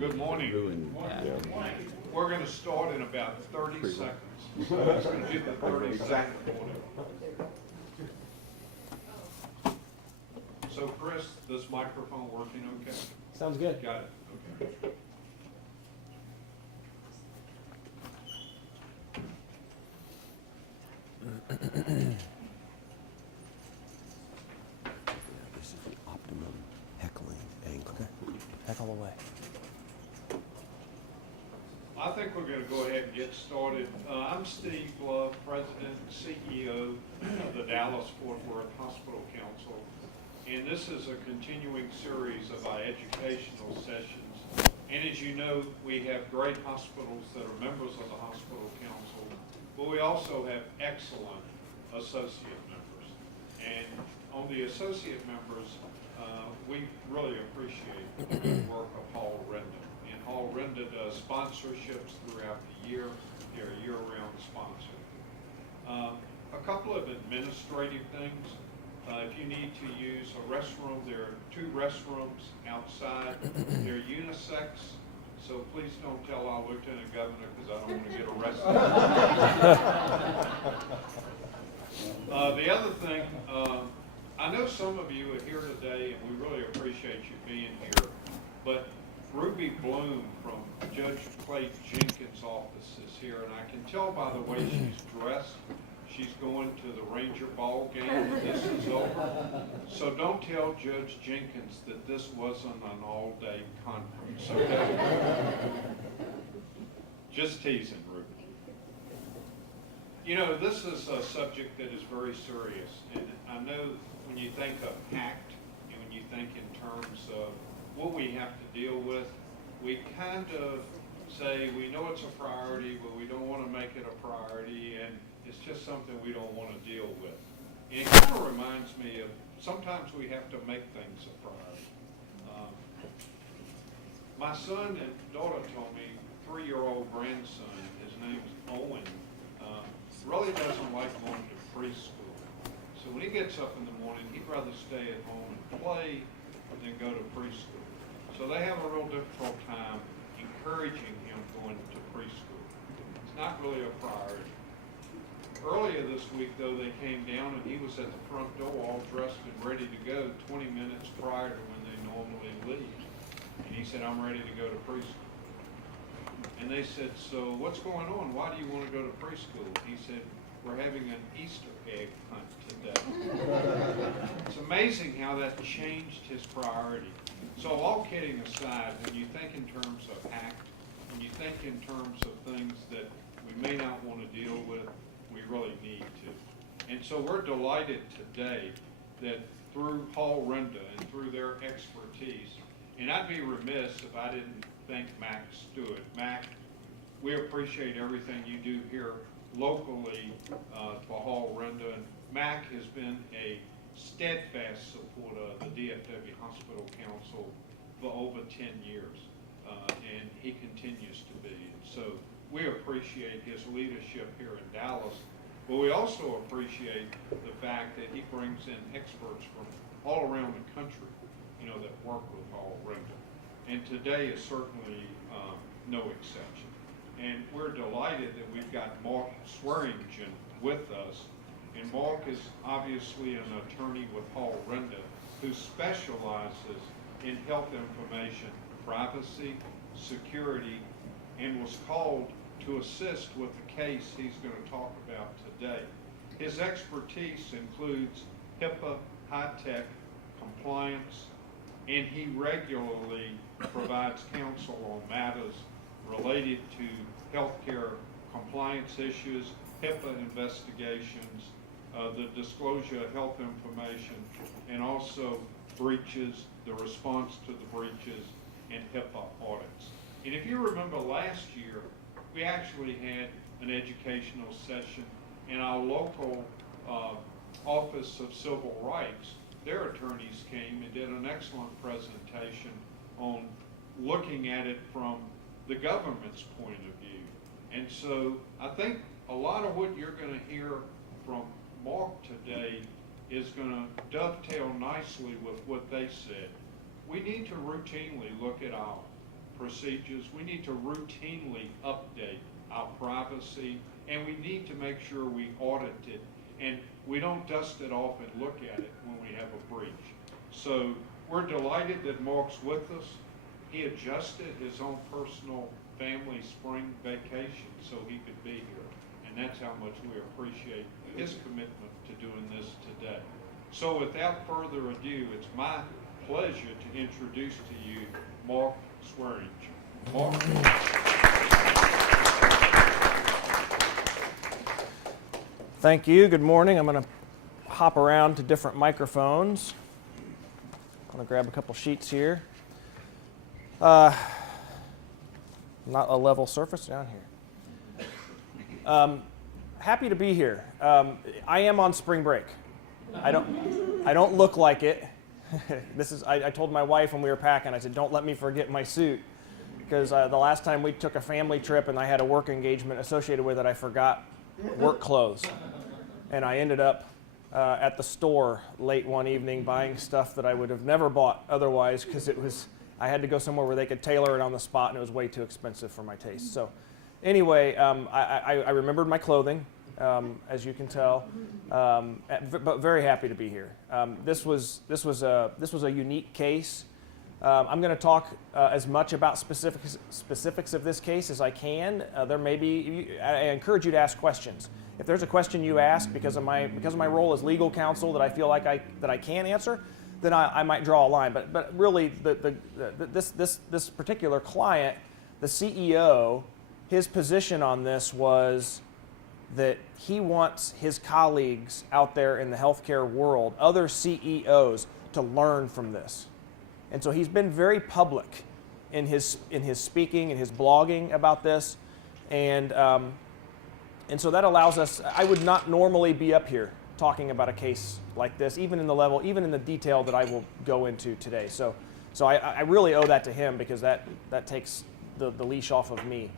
Good morning. We're going to start in about 30 seconds. So that's going to be the 30-second warning. So Chris, this microphone working okay? Sounds good. Got it. Okay. This is the optimum heckling angle. Heckle away. I think we're going to go ahead and get started. I'm Steve Love, President and CEO of the Dallas-Fort Worth Hospital Council, and this is a continuing series of our educational sessions. And as you know, we have great hospitals that are members of the Hospital Council, but we also have excellent associate members. And on the associate members, we really appreciate the work of Hall Renda. And Hall Renda does sponsorships throughout the year. They're a year-round sponsor. A couple of administrative things. If you need to use a restroom, there are 2 restrooms outside. They're unisex, so please don't tell our Lieutenant Governor because I don't want to get arrested. The other thing, I know some of you are here today, and we really appreciate you being here, but Ruby Bloom from Judge Clay Jenkins' office is here, and I can tell by the way she's dressed, she's going to the Ranger ball game when this is over. So don't tell Judge Jenkins that this wasn't an all-day conference, okay? Just teasing, Ruby. You know, this is a subject that is very serious, and I know when you think of hacked, and when you think in terms of what we have to deal with, we kind of say we know it's a priority, but we don't want to make it a priority, and it's just something we don't want to deal with. And it kind of reminds me of sometimes we have to make things a priority. My son and daughter told me, 3-year-old grandson, his name's Owen, really doesn't like going to preschool. So when he gets up in the morning, he'd rather stay at home and play than go to preschool. So they have a real difficult time encouraging him going to preschool. It's not really a priority. Earlier this week, though, they came down and he was at the front door all dressed and ready to go 20 minutes prior to when they normally leave. And he said, I'm ready to go to preschool. And they said, so what's going on? Why do you want to go to preschool? He said, we're having an Easter egg hunt today. It's amazing how that changed his priority. So all kidding aside, when you think in terms of ACT, when you think in terms of things that we may not want to deal with, we really need to. And so we're delighted today that through Hall Renda and through their expertise, and I'd be remiss if I didn't thank Mac Stewart. Mac, we appreciate everything you do here locally for Hall Renda. And Mac has been a steadfast supporter of the DFW Hospital Council for over 10 years, and he continues to be. And so we appreciate his leadership here in Dallas, but we also appreciate the fact that he brings in experts from all around the country, you know, that work with Hall Renda. And today is certainly no exception. And we're delighted that we've got Mark Swearingen with us. And Mark is obviously an attorney with Hall Renda who specializes in health information, privacy, security, and was called to assist with the case he's going to talk about today. His expertise includes HIPAA, high-tech, compliance, and he regularly provides counsel on matters related to healthcare compliance issues, HIPAA investigations, the disclosure of health information, and also breaches, the response to the breaches, and HIPAA audits. And if you remember last year, we actually had an educational session in our local Office of Civil Rights. Their attorneys came and did an excellent presentation on looking at it from the government's point of view. And so I think a lot of what you're going to hear from Mark today is going to dovetail nicely with what they said. We need to routinely look at our procedures. We need to routinely update our privacy, and we need to make sure we audit it, and we don't dust it off and look at it when we have a breach. So we're delighted that Mark's with us. He adjusted his own personal family spring vacation so he could be here, and that's how much we appreciate his commitment to doing this today. So without further ado, it's my pleasure to introduce to you Mark Swearing. Mark. Thank you. Good morning. I'm going to hop around to different microphones. I'm going to grab a couple sheets here. Not a level surface down here. Happy to be here. I am on spring break. I don't look like it. I told my wife when we were packing, I said, don't let me forget my suit, because the last time we took a family trip and I had a work engagement associated with it, I forgot work clothes. And I ended up at the store late one evening buying stuff that I would have never bought otherwise, because I had to go somewhere where they could tailor it on the spot, and it was way too expensive for my taste. So anyway, I remembered my clothing, as you can tell, but very happy to be here. This was a unique case. I'm going to talk as much about specifics of this case as I can. I encourage you to ask questions. If there's a question you ask because of my role as legal counsel that I feel like I can answer, then I might draw a line. But really, this particular client, the CEO, his position on this was that he wants his colleagues out there in the healthcare world, other CEOs, to learn from this. And so he's been very public in his speaking and his blogging about this, and so that allows us. I would not normally be up here talking about a case like this, even in the detail that I will go into today. So I really owe that to him, because that takes the leash off of me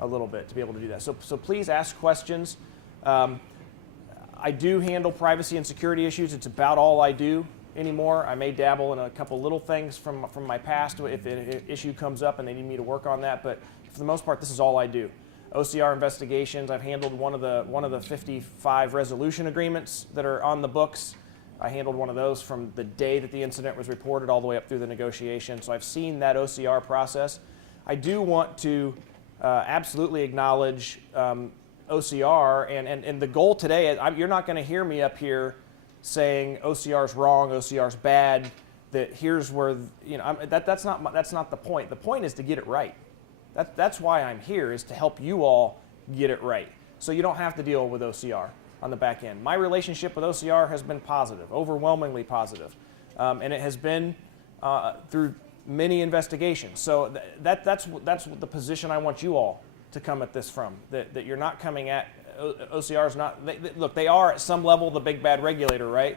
a little bit to be able to do that. So please ask questions. I do handle privacy and security issues. It's about all I do anymore. I may dabble in a couple little things from my past if an issue comes up and they need me to work on that, but for the most part, this is all I do. OCR investigations. I've handled one of the 55 resolution agreements that are on the books. I handled one of those from the day that the incident was reported all the way up through the negotiation. So I've seen that OCR process. I do want to absolutely acknowledge OCR, and the goal today, you're not going to hear me up here saying OCR's wrong, OCR's bad, that here's where, that's not the point. The point is to get it right. That's why I'm here, is to help you all get it right, so you don't have to deal with OCR on the back end. My relationship with OCR has been positive, overwhelmingly positive, and it has been through many investigations. So that's the position I want you all to come at this from, that you're not coming at OCR's not, look, they are at some level the big bad regulator, right?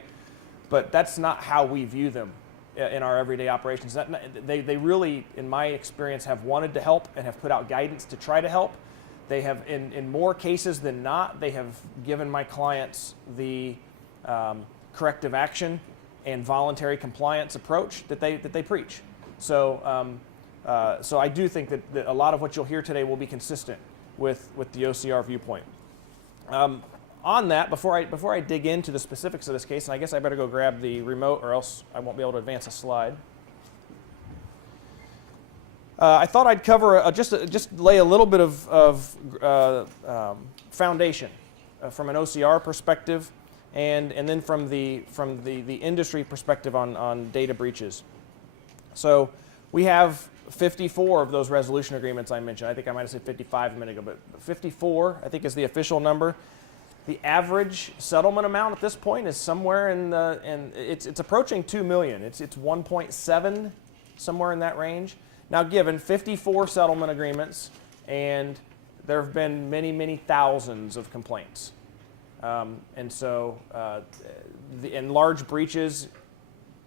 But that's not how we view them in our everyday operations. They really, in my experience, have wanted to help and have put out guidance to try to help. They have, in more cases than not, they have given my clients the corrective action and voluntary compliance approach that they preach. So I do think that a lot of what you'll hear today will be consistent with the OCR viewpoint. On that, before I dig into the specifics of this case, and I guess I better go grab the remote or else I won't be able to advance a slide. I thought I'd cover just lay a little bit of foundation from an OCR perspective, and then from the industry perspective on data breaches. So we have 54 of those resolution agreements I mentioned. I think I might have said 55 a minute ago, but 54 I think is the official number. The average settlement amount at this point is somewhere it's approaching 2 million. It's 1.7, somewhere in that range. Now, given 54 settlement agreements, and there have been many, many thousands of complaints, and so in large breaches,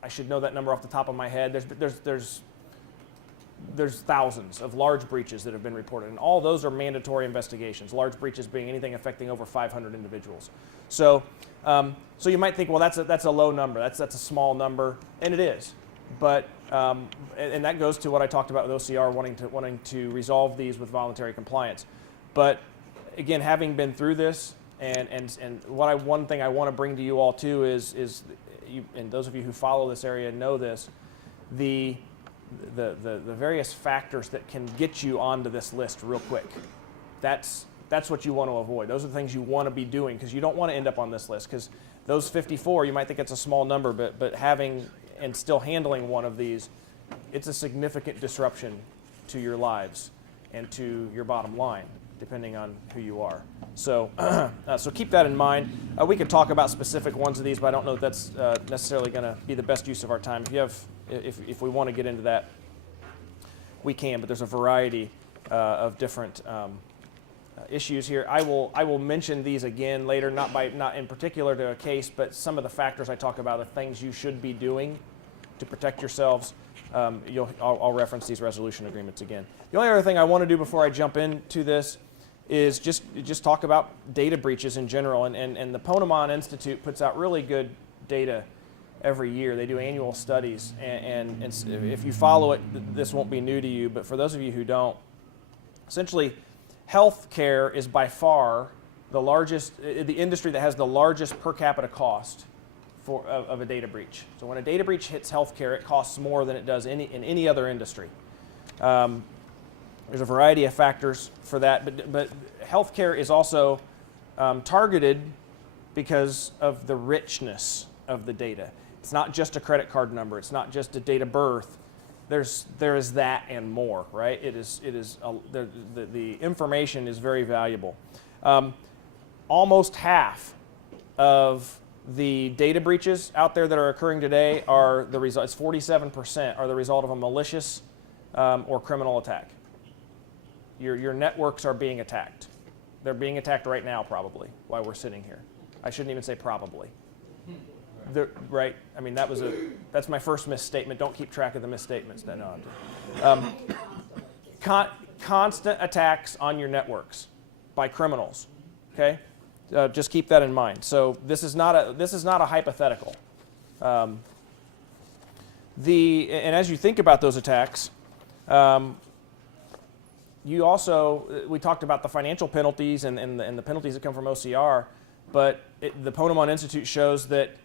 I should know that number off the top of my head. There's thousands of large breaches that have been reported, and all those are mandatory investigations. Large breaches being anything affecting over 500 individuals. So you might think, well, that's a low number. That's a small number, and it is. But And that goes to what I talked about with OCR, wanting to resolve these with voluntary compliance. But again, having been through this, and one thing I want to bring to you all too is you, and those of you who follow this area know this, the various factors that can get you onto this list real quick. That's what you want to avoid. Those are the things you want to be doing, because you don't want to end up on this list, because those 54, you might think it's a small number, but having and still handling one of these, it's a significant disruption to your lives and to your bottom line, depending on who you are. So, so keep that in mind. We could talk about specific ones of these, but I don't know if that's necessarily going to be the best use of our time. If we want to get into that, we can. But there's a variety of different issues here. I will mention these again later, not in particular to a case, but some of the factors I talk about are things you should be doing to protect yourselves. I'll reference these resolution agreements again. The only other thing I want to do before I jump into this is just talk about data breaches in general. And the Ponemon Institute puts out really good data every year. They do annual studies. And if you follow it, this won't be new to you. But for those of you who don't, essentially, healthcare is by far the industry that has the largest per capita cost of a data breach. So when a data breach hits healthcare, it costs more than it does in any other industry. There's a variety of factors for that, but healthcare is also targeted because of the richness of the data. It's not just a credit card number. It's not just a date of birth. There is that and more, right? The information is very valuable. Almost half of the data breaches out there that are occurring today are the result. It's 47% are the result of a malicious or criminal attack. Your networks are being attacked. They're being attacked right now, probably, while we're sitting here. I shouldn't even say probably. Right? I mean, that's my first misstatement. Don't keep track of the misstatements. No. Constant attacks on your networks by criminals. Okay, just keep that in mind. So this is not a hypothetical. And as you think about those attacks, you also, we talked about the financial penalties and the penalties that come from OCR, but the Ponemon Institute shows that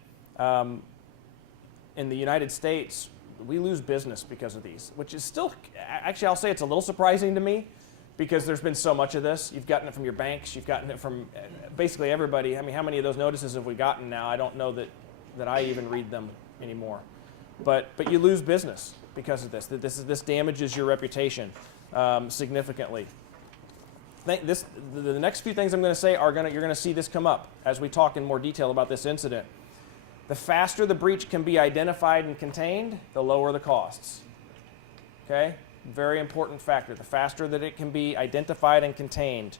in the United States, we lose business because of these, which is still, actually I'll say it's a little surprising to me, because there's been so much of this. You've gotten it from your banks, you've gotten it from basically everybody. I mean, how many of those notices have we gotten now? I don't know that I even read them anymore. But you lose business because of this. This damages your reputation significantly. The next few things I'm going to say you're going to see this come up as we talk in more detail about this incident. The faster the breach can be identified and contained, the lower the costs. Okay? Very important factor. The faster that it can be identified and contained,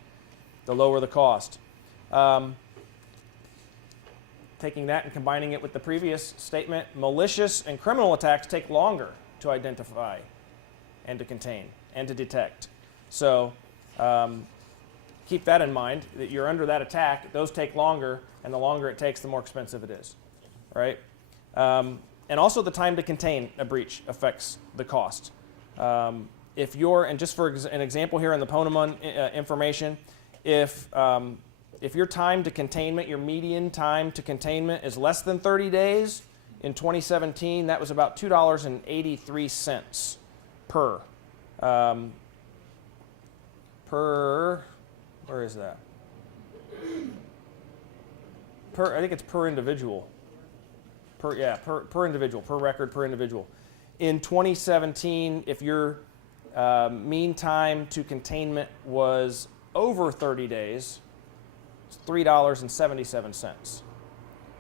the lower the cost. Taking that and combining it with the previous statement, malicious and criminal attacks take longer to identify and to contain and to detect. So keep that in mind, that you're under that attack. Those take longer, and the longer it takes, the more expensive it is. Right? And also the time to contain a breach affects the cost. If you're, and just for an example here in the Ponemon information, if your time to containment, your median time to containment is less than 30 days, in 2017, that was about $2.83 per, where is that? I think it's per individual. Per individual, per record, per individual. In 2017, if your mean time to containment was over 30 days, it's $3.77.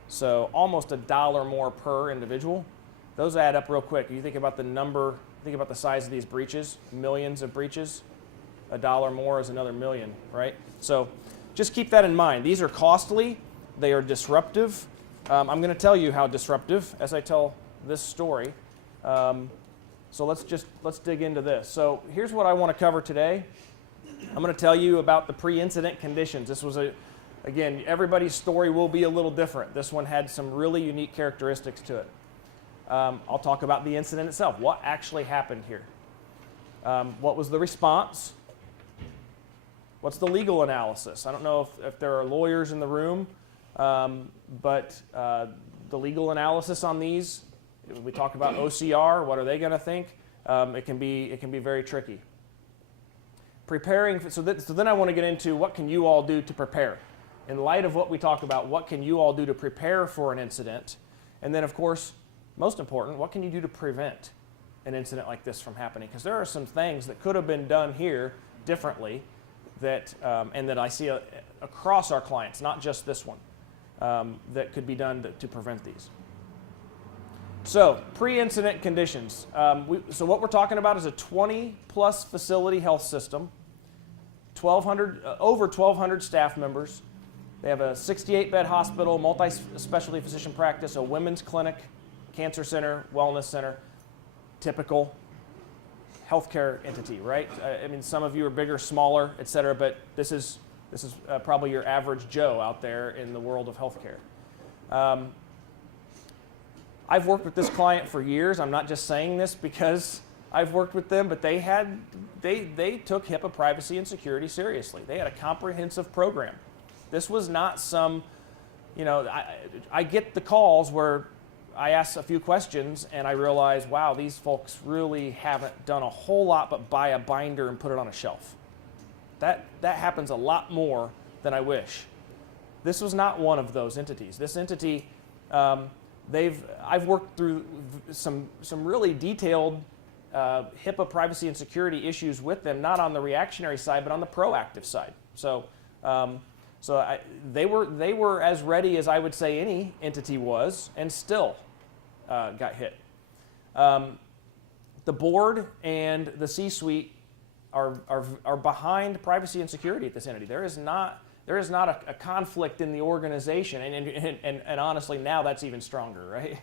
So almost $1 more per individual. Those add up real quick. You think about the number, think about the size of these breaches, millions of breaches. $1 more is another million, right? So just keep that in mind. These are costly. They are disruptive. I'm going to tell you how disruptive as I tell this story. So let's dig into this. So here's what I want to cover today. I'm going to tell you about the pre-incident conditions. This was again, everybody's story will be a little different. This one had some really unique characteristics to it. I'll talk about the incident itself. What actually happened here? What was the response? What's the legal analysis? I don't know if there are lawyers in the room, but the legal analysis on these, we talk about OCR, what are they going to think? It can be very tricky. Preparing, so then I want to get into what can you all do to prepare. In light of what we talk about, what can you all do to prepare for an incident? And then, of course, most important, what can you do to prevent an incident like this from happening? Because there are some things that could have been done here differently that, and that I see across our clients, not just this one, that could be done to prevent these. So, pre-incident conditions. So what we're talking about is a 20-plus facility health system, over 1,200 staff members. They have a 68-bed hospital, multi-specialty physician practice, a women's clinic, cancer center, wellness center, typical healthcare entity, right? I mean, some of you are bigger, smaller, et cetera, but this is probably your average Joe out there in the world of healthcare. I've worked with this client for years. I'm not just saying this because I've worked with them, but they took HIPAA privacy and security seriously. They had a comprehensive program. This was not some, I get the calls where I ask a few questions and I realize, wow, these folks really haven't done a whole lot but buy a binder and put it on a shelf. That happens a lot more than I wish. This was not one of those entities. This entity, I've worked through some really detailed HIPAA privacy and security issues with them, not on the reactionary side, but on the proactive side. So they were as ready as I would say any entity was, and still got hit. The board and the C-suite are behind privacy and security at this entity. There is not a conflict in the organization, and honestly, now that's even stronger, right?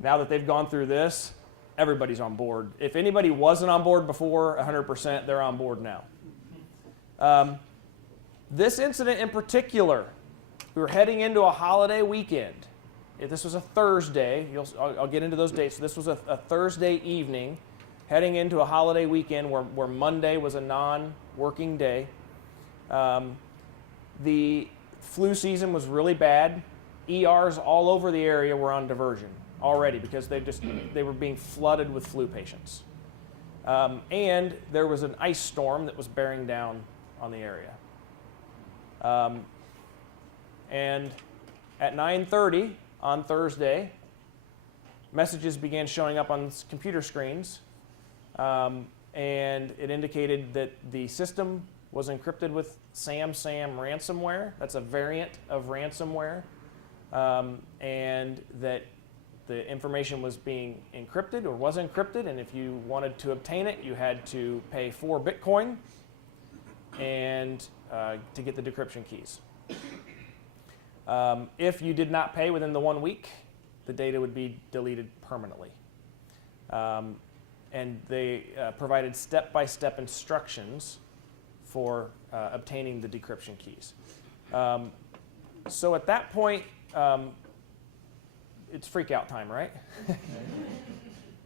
Now that they've gone through this, everybody's on board. If anybody wasn't on board before, 100%, they're on board now. This incident in particular, we were heading into a holiday weekend. If this was a Thursday, I'll get into those dates. So this was a Thursday evening, heading into a holiday weekend where Monday was a non-working day. The flu season was really bad. ERs all over the area were on diversion already because they were being flooded with flu patients. And there was an ice storm that was bearing down on the area. And at 9:30 on Thursday, messages began showing up on computer screens, and it indicated that the system was encrypted with SAM ransomware. That's a variant of ransomware, and that the information was being encrypted or was encrypted, and if you wanted to obtain it, you had to pay 4 Bitcoin and to get the decryption keys. If you did not pay within the 1 week, the data would be deleted permanently. And they provided step-by-step instructions for obtaining the decryption keys. So at that point, it's freak out time, right?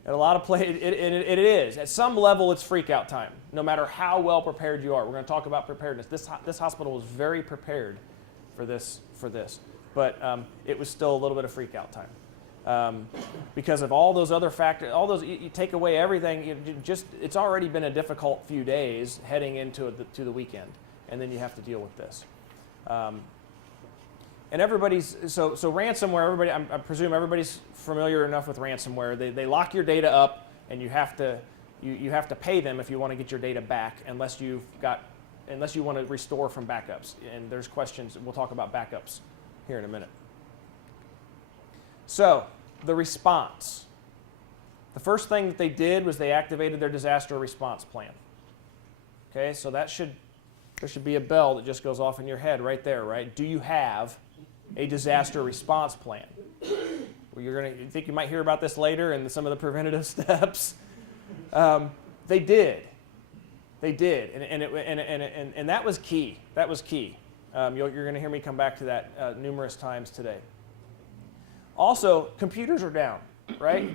At a lot of places, it is. At some level, it's freak out time, no matter how well prepared you are. We're going to talk about preparedness. This hospital was very prepared for this, but it was still a little bit of freak out time because of all those other factors. All those, you take away everything. It's already been a difficult few days heading into the weekend, and then you have to deal with this. And so ransomware. I presume everybody's familiar enough with ransomware. They lock your data up, and you have to pay them if you want to get your data back, unless you want to restore from backups. And there's questions. We'll talk about backups here in a minute. So the response. The first thing that they did was they activated their disaster response plan. Okay, so there should be a bell that just goes off in your head right there, right? Do you have a disaster response plan? Well, you think you might hear about this later and some of the preventative steps. They did, and that was key. That was key. You're going to hear me come back to that numerous times today. Also, computers are down. right?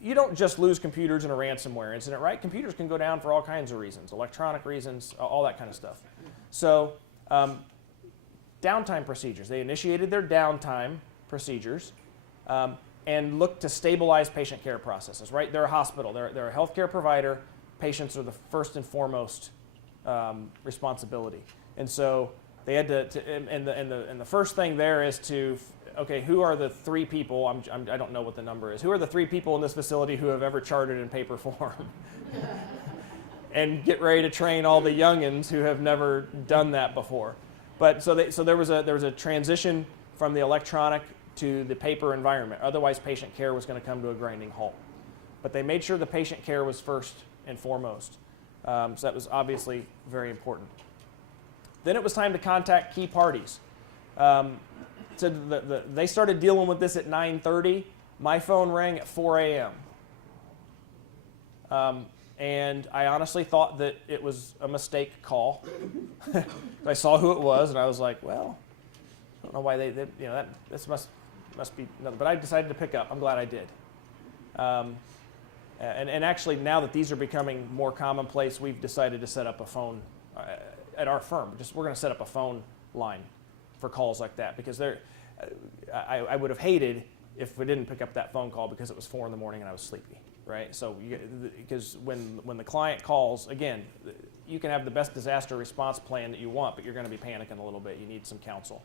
You don't just lose computers in a ransomware incident, right? Computers can go down for all kinds of reasons, electronic reasons, all that kind of stuff. So downtime procedures. They initiated their downtime procedures and looked to stabilize patient care processes, right? They're a hospital. They're a healthcare provider. Patients are the first and foremost responsibility. And so they had and the first thing there is to, okay, who are the 3 people, I don't know what the number is, who are the 3 people in this facility who have ever charted in paper form? And get ready to train all the youngins who have never done that before. But so there was a transition from the electronic to the paper environment. Otherwise, patient care was going to come to a grinding halt. But they made sure the patient care was first and foremost. So that was obviously very important. Then it was time to contact key parties. So they started dealing with this at 9:30. My phone rang at 4 a.m. And I honestly thought that it was a mistake call. I saw who it was, and I was like, well, I don't know why this must be another. But I decided to pick up. I'm glad I did. And actually, now that these are becoming more commonplace, we've decided to set up a phone at our firm. We're going to set up a phone line for calls like that, because I would have hated if we didn't pick up that phone call because it was 4 in the morning and I was sleepy, right? So because when the client calls, again, you can have the best disaster response plan that you want, but you're going to be panicking a little bit. You need some counsel.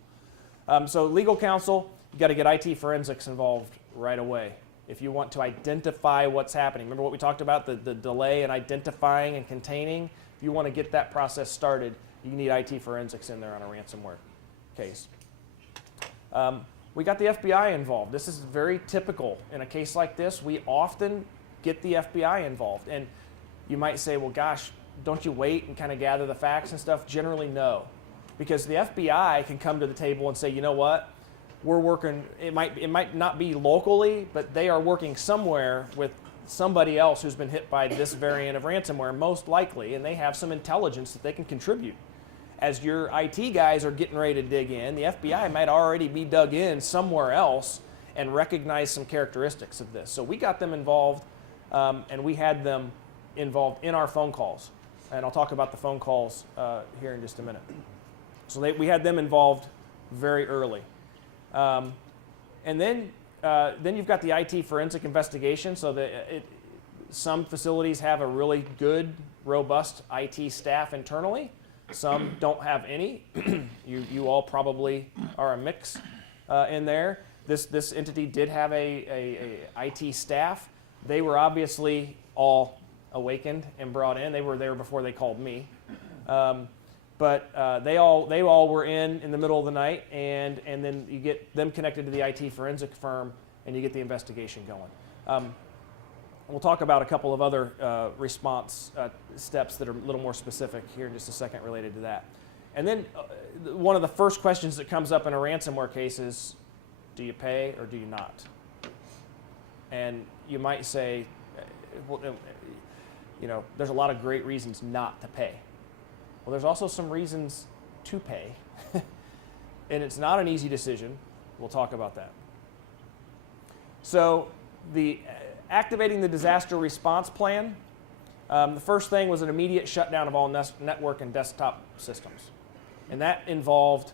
So legal counsel, you got to get IT forensics involved right away if you want to identify what's happening. Remember what we talked about, the delay in identifying and containing? If you want to get that process started, you need IT forensics in there on a ransomware case. We got the FBI involved. This is very typical. In a case like this, we often get the FBI involved. And you might say, well, gosh, don't you wait and kind of gather the facts and stuff? Generally, no. Because the FBI can come to the table and say, you know what, we're working, it might not be locally, but they are working somewhere with somebody else who's been hit by this variant of ransomware, most likely, and they have some intelligence that they can contribute. As your IT guys are getting ready to dig in, the FBI might already be dug in somewhere else and recognize some characteristics of this. So we got them involved, and we had them involved in our phone calls. And I'll talk about the phone calls here in just a minute. So we had them involved very early. And then you've got the IT forensic investigation. So some facilities have a really good, robust IT staff internally. Some don't have any. You all probably are a mix in there. This entity did have a IT staff. They were obviously all awakened and brought in. They were there before they called me. But they all were in the middle of the night, and then you get them connected to the IT forensic firm, and you get the investigation going. We'll talk about a couple of other response steps that are a little more specific here in just a second related to that. And then one of the first questions that comes up in a ransomware case is, do you pay or do you not? And you might say, well, there's a lot of great reasons not to pay. Well, there's also some reasons to pay. And it's not an easy decision. We'll talk about that. So activating the disaster response plan, the first thing was an immediate shutdown of all network and desktop systems. And that involved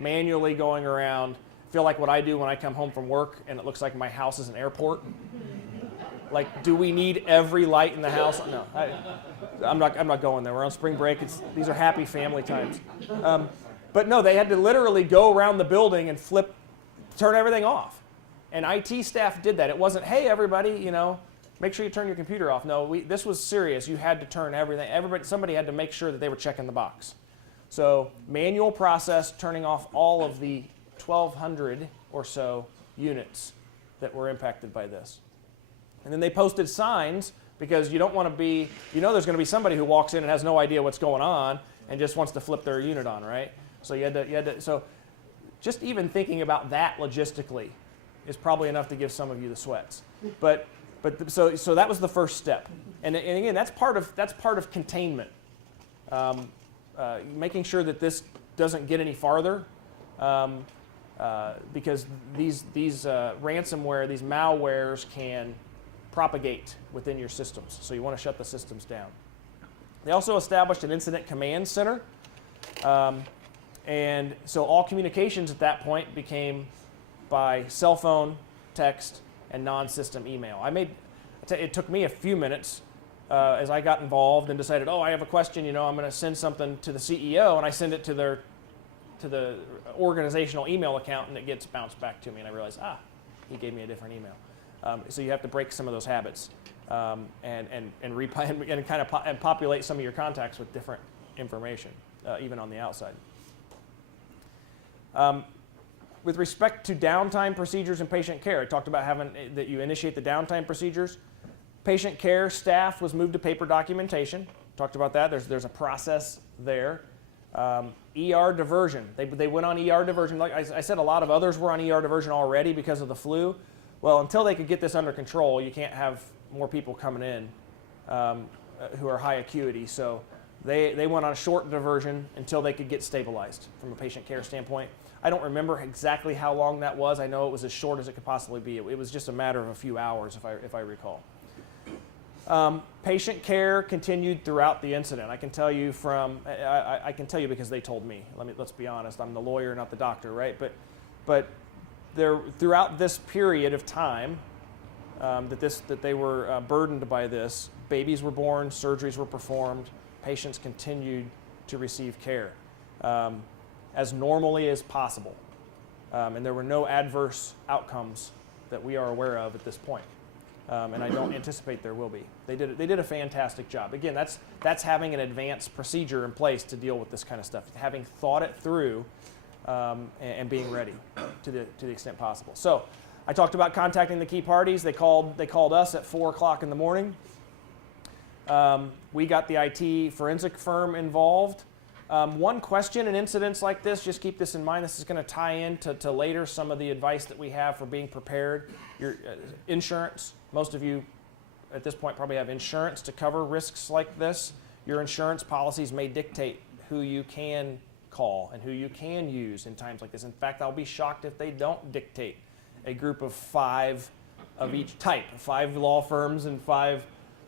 manually going around. I feel like what I do when I come home from work and it looks like my house is an airport. Like, do we need every light in the house? No, I'm not going there. We're on spring break. These are happy family times. But no, they had to literally go around the building and turn everything off. And IT staff did that. It wasn't, hey, everybody, make sure you turn your computer off. No, this was serious. You had to turn everything. Somebody had to make sure that they were checking the box. So manual process, turning off all of the 1,200 or so units that were impacted by this. And then they posted signs, because you don't want to be, there's going to be somebody who walks in and has no idea what's going on and just wants to flip their unit on, right? So so just even thinking about that logistically is probably enough to give some of you the sweats. So that was the first step. And again, that's part of containment. Making sure that this doesn't get any farther. because these ransomware, these malwares can propagate within your systems. So you want to shut the systems down. They also established an incident command center. And so all communications at that point became by cell phone, text, and non-system email. It took me a few minutes as I got involved and decided, oh, I have a question, I'm going to send something to the CEO, and I send it to the organizational email account, and it gets bounced back to me, and I realize, he gave me a different email. So you have to break some of those habits and populate some of your contacts with different information, even on the outside. With respect to downtime procedures and patient care, I talked about that you initiate the downtime procedures. Patient care staff was moved to paper documentation. Talked about that. There's a process there. ER diversion. They went on ER diversion. Like I said, a lot of others were on ER diversion already because of the flu. Well, until they could get this under control, you can't have more people coming in who are high acuity. So they went on a short diversion until they could get stabilized from a patient care standpoint. I don't remember exactly how long that was. I know it was as short as it could possibly be. It was just a matter of a few hours, if I recall. Patient care continued throughout the incident. I can tell you I can tell you because they told me. Let's be honest. I'm the lawyer, not the doctor, right? But throughout this period of time that they were burdened by this, babies were born, surgeries were performed, patients continued to receive care as normally as possible, and there were no adverse outcomes that we are aware of at this point. And I don't anticipate there will be. They did a fantastic job. Again, that's having an advanced procedure in place to deal with this kind of stuff, having thought it through and being ready to the extent possible. So I talked about contacting the key parties. They called us at 4 o'clock in the morning. We got the IT forensic firm involved. One question in incidents like this, just keep this in mind, this is going to tie into later some of the advice that we have for being prepared. Your insurance, most of you at this point probably have insurance to cover risks like this. Your insurance policies may dictate who you can call and who you can use in times like this. In fact, I'll be shocked if they don't dictate a group of 5 of each type, 5 law firms and 5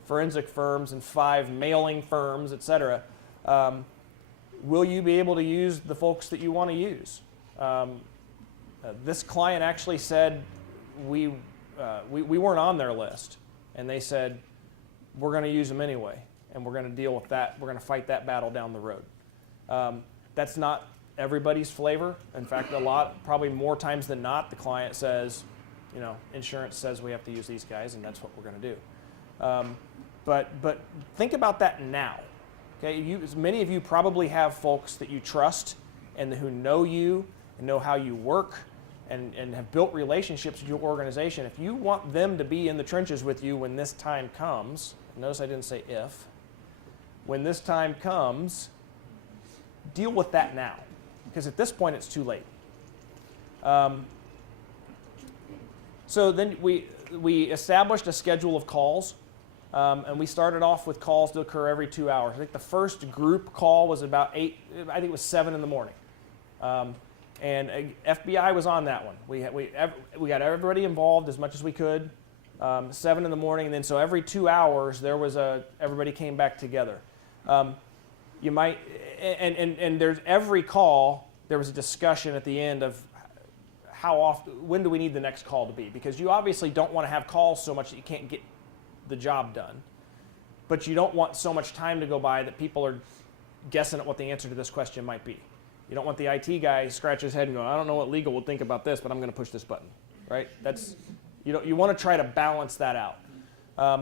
forensic firms and 5 mailing firms, etc. Will you be able to use the folks that you want to use? This client actually said we weren't on their list, and they said we're going to use them anyway, and we're going to deal with that. We're going to fight that battle down the road. That's not everybody's flavor. In fact, probably more times than not, the client says, insurance says we have to use these guys, and that's what we're going to do. But think about that now. Okay, many of you probably have folks that you trust and who know you and know how you work and have built relationships with your organization. If you want them to be in the trenches with you when this time comes, notice I didn't say if, when this time comes, deal with that now, because at this point it's too late. So then we established a schedule of calls. And we started off with calls to occur every 2 hours. I think the first group call was about 8, I think it was 7 in the morning. And FBI was on that one. We got everybody involved as much as we could, 7 in the morning, and then so every 2 hours everybody came back together. You might, and there's every call, there was a discussion at the end of how often, when do we need the next call to be? Because you obviously don't want to have calls so much that you can't get the job done, but you don't want so much time to go by that people are guessing at what the answer to this question might be. You don't want the IT guy scratch his head and go, I don't know what legal would think about this, but I'm going to push this button, right? You want to try to balance that out.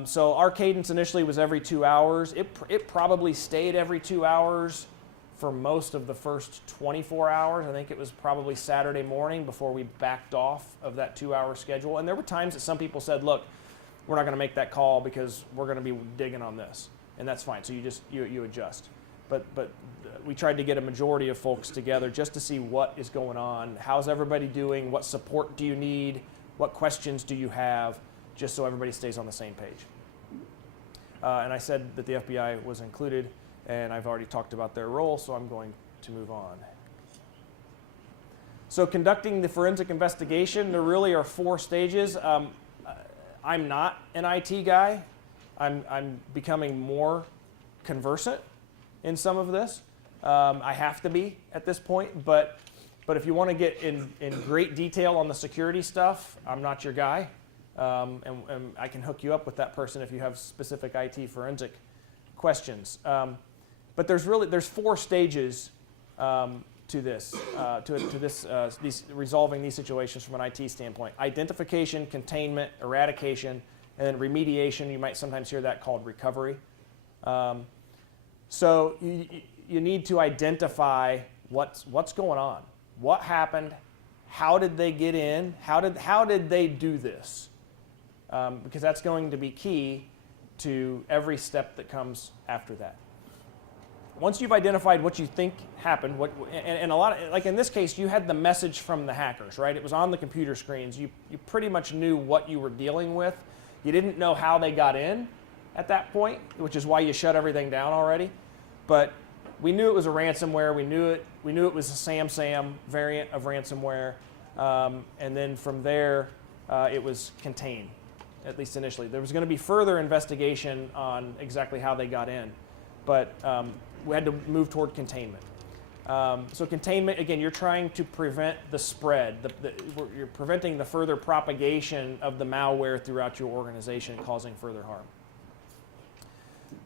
So our cadence initially was every 2 hours. It probably stayed every 2 hours for most of the first 24 hours. I think it was probably Saturday morning before we backed off of that 2-hour schedule. And there were times that some people said, look, we're not going to make that call because we're going to be digging on this, and that's fine. So you adjust. But we tried to get a majority of folks together just to see what is going on. How's everybody doing? What support do you need? What questions do you have? Just so everybody stays on the same page. And I said that the FBI was included, and I've already talked about their role, so I'm going to move on. So conducting the forensic investigation, there really are 4 stages. I'm not an IT guy. I'm becoming more conversant in some of this. I have to be at this point, but if you want to get in great detail on the security stuff, I'm not your guy. And I can hook you up with that person if you have specific IT forensic questions. But there's 4 stages to this, resolving these situations from an IT standpoint: identification, containment, eradication, and then remediation. You might sometimes hear that called recovery. So you need to identify what's going on, what happened, how did they get in, how did they do this, because that's going to be key to every step that comes after that. Once you've identified what you think happened, and a lot of, like in this case, you had the message from the hackers, right? It was on the computer screens. You pretty much knew what you were dealing with. You didn't know how they got in at that point, which is why you shut everything down already. But we knew it was a ransomware. We knew it was a SamSam variant of ransomware, and then from there, it was contained, at least initially. There was going to be further investigation on exactly how they got in, but we had to move toward containment. So containment, again, you're trying to prevent the spread. You're preventing the further propagation of the malware throughout your organization, causing further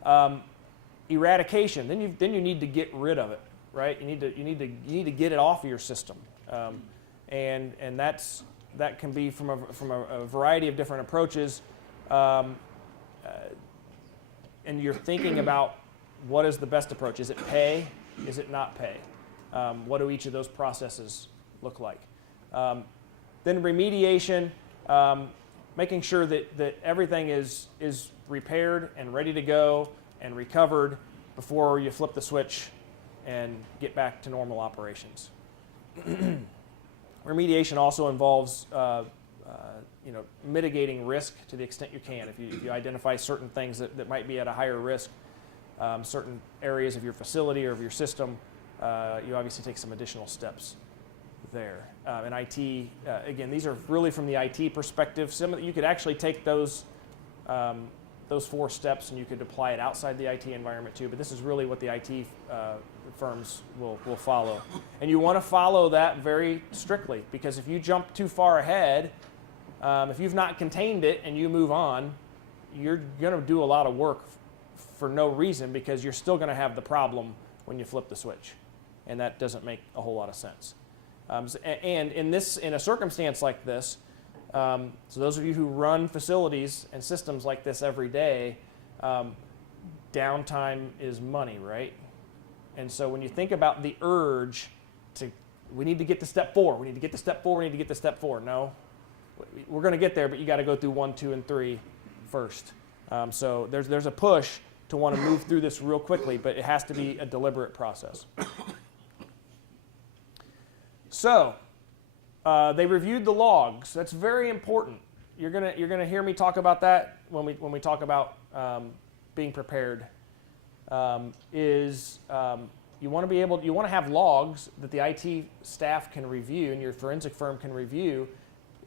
harm. Eradication, then you need to get rid of it, right? You need to get it off of your system, and that can be from a variety of different approaches, and you're thinking about what is the best approach. Is it pay? Is it not pay? What do each of those processes look like? Then remediation, making sure that everything is repaired and ready to go and recovered before you flip the switch and get back to normal operations. Remediation also involves mitigating risk to the extent you can. If you identify certain things that might be at a higher risk, certain areas of your facility or of your system, you obviously take some additional steps there. And IT, again, these are really from the IT perspective. You could actually take those 4 steps and you could apply it outside the IT environment too, but this is really what the IT firms will follow. And you want to follow that very strictly, because if you jump too far ahead, if you've not contained it and you move on, you're going to do a lot of work for no reason, because you're still going to have the problem when you flip the switch, and that doesn't make a whole lot of sense. And in a circumstance like this, so those of you who run facilities and systems like this every day, downtime is money, right? And so when you think about the urge we need to get to step 4, we need to get to step 4, we need to get to step 4. No, we're going to get there, but you got to go through 1, 2, and 3 first. So there's a push to want to move through this real quickly, but it has to be a deliberate process. So they reviewed the logs. That's very important. You're gonna hear me talk about that when we talk about being prepared. You want to have logs that the IT staff can review and your forensic firm can review.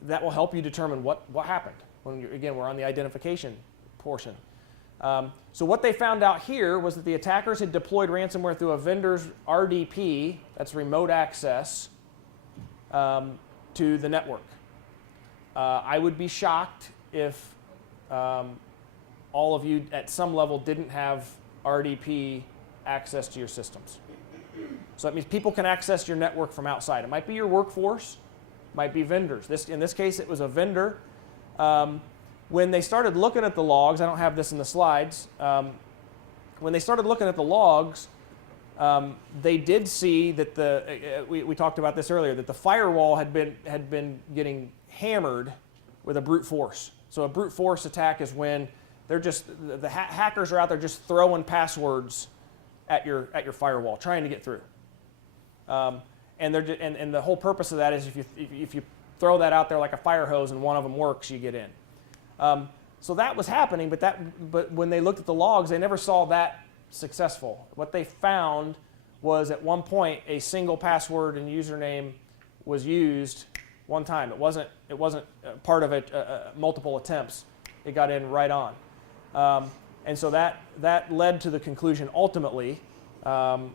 That will help you determine what happened. Again, we're on the identification portion. So what they found out here was that the attackers had deployed ransomware through a vendor's RDP, that's remote access, to the network. I would be shocked if all of you at some level didn't have RDP access to your systems. So that means people can access your network from outside. It might be your workforce, it might be vendors. In this case, it was a vendor. When they started looking at the logs, I don't have this in the slides, when they started looking at the logs, they did see that we talked about this earlier, that the firewall had been getting hammered with a brute force. So a brute force attack is when the hackers are out there just throwing passwords at your firewall, trying to get through. And the whole purpose of that is if you throw that out there like a fire hose and one of them works, you get in. So that was happening, but when they looked at the logs, they never saw that successful. What they found was at one point a single password and username was used one time. It wasn't part of it multiple attempts. It got in right on. And so that led to the conclusion ultimately, and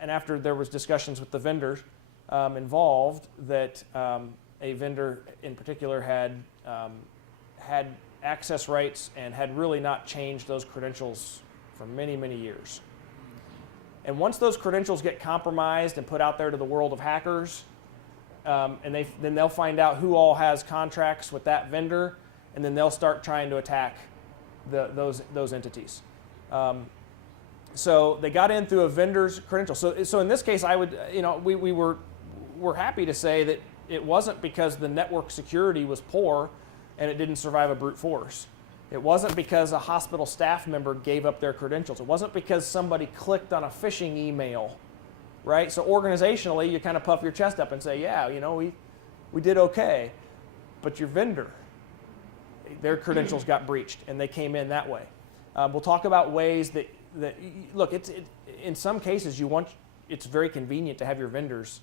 after there was discussions with the vendors involved, that a vendor in particular had access rights and had really not changed those credentials for many, many years. And once those credentials get compromised and put out there to the world of hackers, and then they'll find out who all has contracts with that vendor, and then they'll start trying to attack those entities. So they got in through a vendor's credential. So in this case, we're happy to say that it wasn't because the network security was poor and it didn't survive a brute force. It wasn't because a hospital staff member gave up their credentials. It wasn't because somebody clicked on a phishing email, right? So organizationally, you kind of puff your chest up and say, yeah, we did okay. But your vendor, their credentials got breached and they came in that way. We'll talk about ways that look, in some cases it's very convenient to have your vendors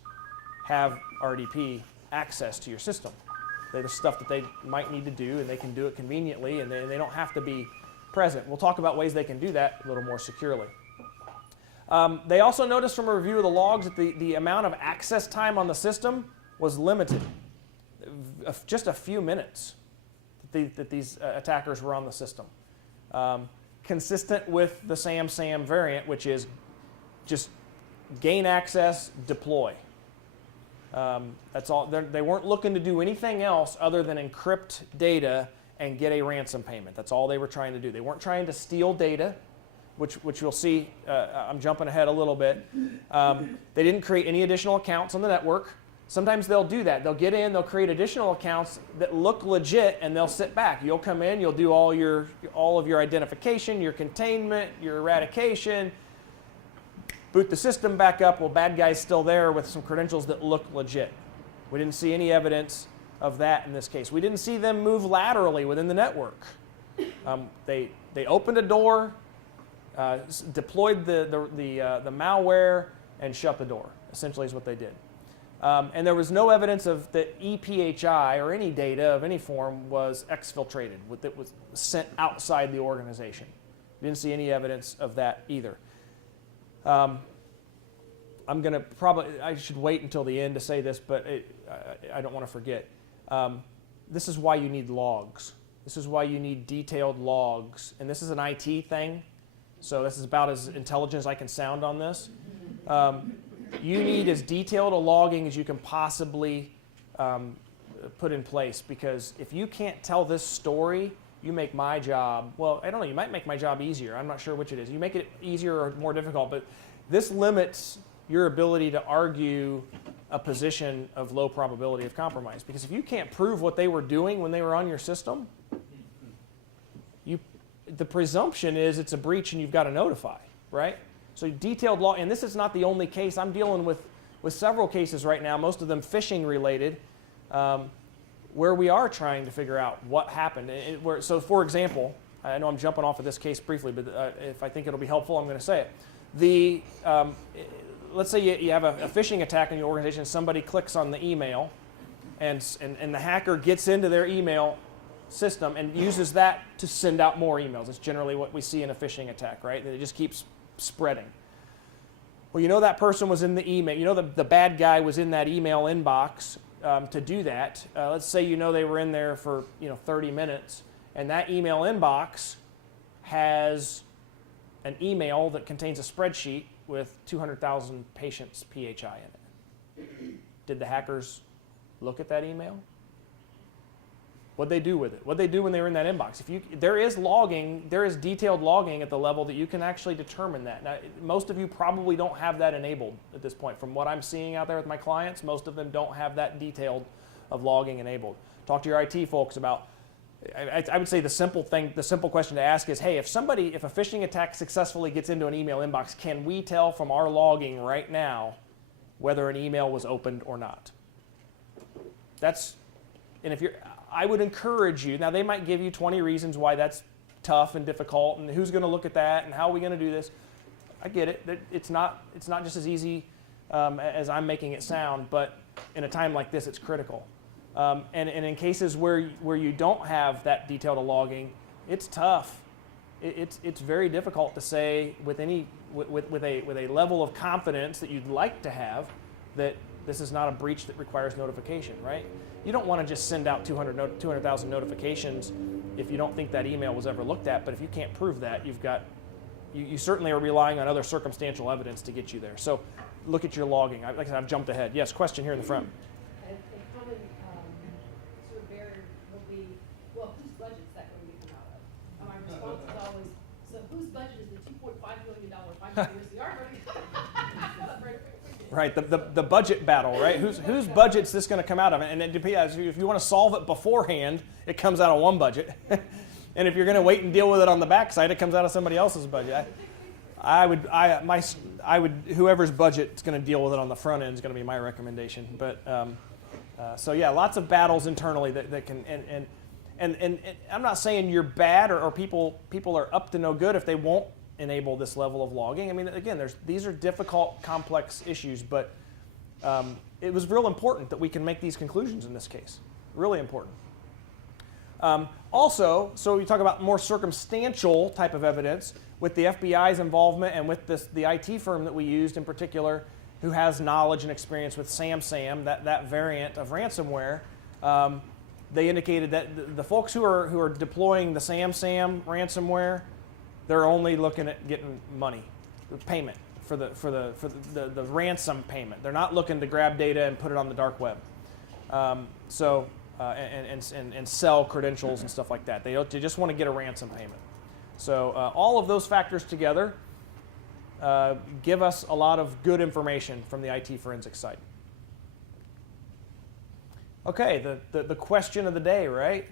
have RDP access to your system. There's stuff that they might need to do, and they can do it conveniently, and they don't have to be present. We'll talk about ways they can do that a little more securely. They also noticed from a review of the logs that the amount of access time on the system was limited, just a few minutes that these attackers were on the system. Consistent with the SAM variant, which is just gain access, deploy. That's all. They weren't looking to do anything else other than encrypt data and get a ransom payment. That's all they were trying to do. They weren't trying to steal data, which you'll see. I'm jumping ahead a little bit. They didn't create any additional accounts on the network. Sometimes they'll do that. They'll get in, they'll create additional accounts that look legit, and they'll sit back. You'll come in, you'll do all of your identification, your containment, your eradication, boot the system back up. Well, bad guy's still there with some credentials that look legit. We didn't see any evidence of that in this case. We didn't see them move laterally within the network. They opened a door, deployed the malware, and shut the door. Essentially, is what they did. And there was no evidence of that EPHI or any data of any form was exfiltrated, that was sent outside the organization. We didn't see any evidence of that either. I should wait until the end to say this, but I don't want to forget. This is why you need logs. This is why you need detailed logs. And this is an IT thing, so this is about as intelligent as I can sound on this. You need as detailed a logging as you can possibly put in place, because if you can't tell this story, you make my job, well, I don't know, you might make my job easier. I'm not sure which it is. You make it easier or more difficult, but this limits your ability to argue a position of low probability of compromise. Because if you can't prove what they were doing when they were on your system, the presumption is it's a breach and you've got to notify, right? So detailed log, and this is not the only case. I'm dealing with several cases right now, most of them phishing related, where we are trying to figure out what happened. So for example, I know I'm jumping off of this case briefly, but if I think it'll be helpful, I'm going to say it. Let's say you have a phishing attack in your organization. Somebody clicks on the email, and the hacker gets into their email system and uses that to send out more emails. It's generally what we see in a phishing attack, right? That it just keeps spreading. Well, that person was in the email. The bad guy was in that email inbox to do that. Let's say they were in there for 30 minutes, and that email inbox has an email that contains a spreadsheet with 200,000 patients' PHI in it. Did the hackers look at that email? What'd they do with it? What'd they do when they were in that inbox? There is logging, there is detailed logging at the level that you can actually determine that. Now, most of you probably don't have that enabled at this point. From what I'm seeing out there with my clients, most of them don't have that detailed of logging enabled. Talk to your IT folks about, I would say the simple question to ask is, hey, if a phishing attack successfully gets into an email inbox, can we tell from our logging right now whether an email was opened or not? I would encourage you, now they might give you 20 reasons why that's tough and difficult, and who's going to look at that, and how are we going to do this? I get it. It's not just as easy as I'm making it sound, but in a time like this, it's critical. And in cases where you don't have that detailed logging, it's tough. It's very difficult to say with a level of confidence that you'd like to have that this is not a breach that requires notification, right? You don't want to just send out 200,000 notifications if you don't think that email was ever looked at. But if you can't prove that, you certainly are relying on other circumstantial evidence to get you there. So look at your logging. Like I said, I've jumped ahead. Yes, question here in the front. A common sort of barrier will be, well, whose budget is that going to be come out of? My response is always, so whose budget is the $2.5 million 5-year CR going to come out of? Right, the budget battle, right? Whose budget's this going to come out of? And it depends. If you want to solve it beforehand, it comes out of one budget. And if you're going to wait and deal with it on the backside, it comes out of somebody else's budget. I would whoever's budget's going to deal with it on the front end is going to be my recommendation. But so yeah, lots of battles internally that can and I'm not saying you're bad or people are up to no good if they won't enable this level of logging. I mean, again, these are difficult, complex issues, but it was real important that we can make these conclusions in this case. Really important. Also, so you talk about more circumstantial type of evidence with the FBI's involvement and with the IT firm that we used in particular, who has knowledge and experience with SamSam, that variant of ransomware. They indicated that the folks who are deploying the SamSam ransomware, they're only looking at getting money, payment for the ransom payment. They're not looking to grab data and put it on the dark web. And sell credentials and stuff like that. They just want to get a ransom payment. So all of those factors together give us a lot of good information from the IT forensics side. Okay, the question of the day, right?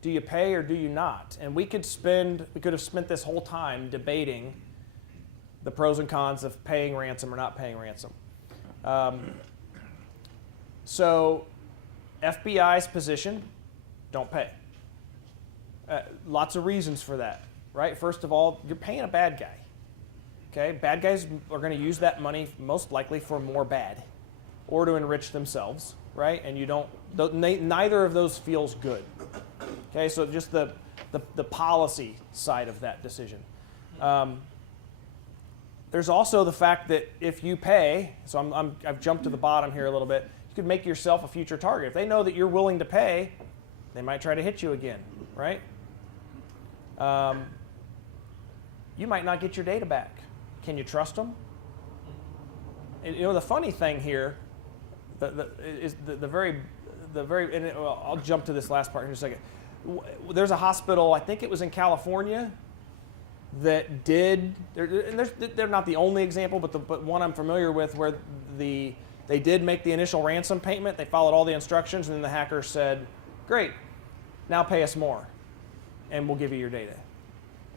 Do you pay or do you not? And we could have spent this whole time debating the pros and cons of paying ransom or not paying ransom. So FBI's position, don't pay. Lots of reasons for that, right? First of all, you're paying a bad guy. Okay, bad guys are going to use that money most likely for more bad or to enrich themselves, right? And neither of those feels good. Okay, so just the policy side of that decision. There's also the fact that if you pay, so I've jumped to the bottom here a little bit, you could make yourself a future target. If they know that you're willing to pay, they might try to hit you again, right? You might not get your data back. Can you trust them? And, the funny thing here is the very, and I'll jump to this last part in a second. There's a hospital, I think it was in California, that did, they're not the only example, but one I'm familiar with where they did make the initial ransom payment, they followed all the instructions, and then the hacker said, great, now pay us more, and we'll give you your data.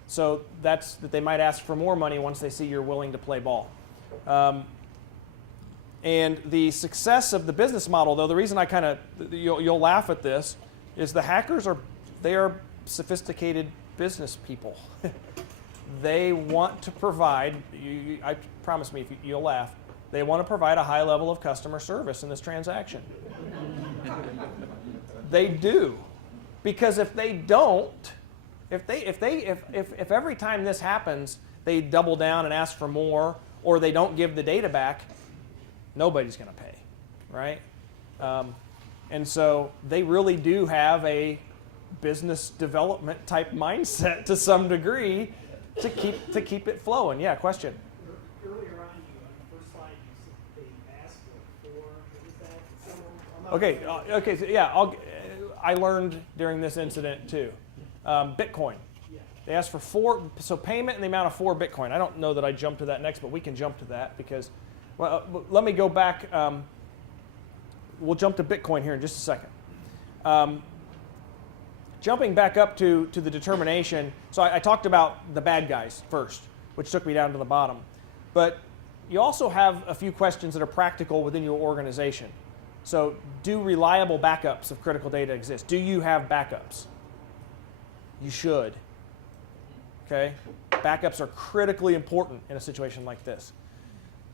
So that's that they might ask for more money once they see you're willing to play ball. And the success of the business model, though, the reason I kind of, you'll laugh at this, is the hackers they are sophisticated business people. They want to provide, I promise me, you'll laugh, they want to provide a high level of customer service in this transaction. They do. Because if they don't, if every time this happens, they double down and ask for more, or they don't give the data back, nobody's going to pay, right? And so they really do have a business development type mindset to some degree to keep it flowing. Yeah, question. Earlier on, the first slide, you said they asked for, is that? Okay, so yeah, I learned during this incident too. Bitcoin. Yeah. They asked for 4, so payment in the amount of 4 Bitcoin. I don't know that I jumped to that next, but we can jump to that because, well, let me go back. We'll jump to Bitcoin here in just a second. Jumping back up to the determination, so I talked about the bad guys first, which took me down to the bottom. But you also have a few questions that are practical within your organization. So do reliable backups of critical data exist? Do you have backups? You should. Okay? Backups are critically important in a situation like this.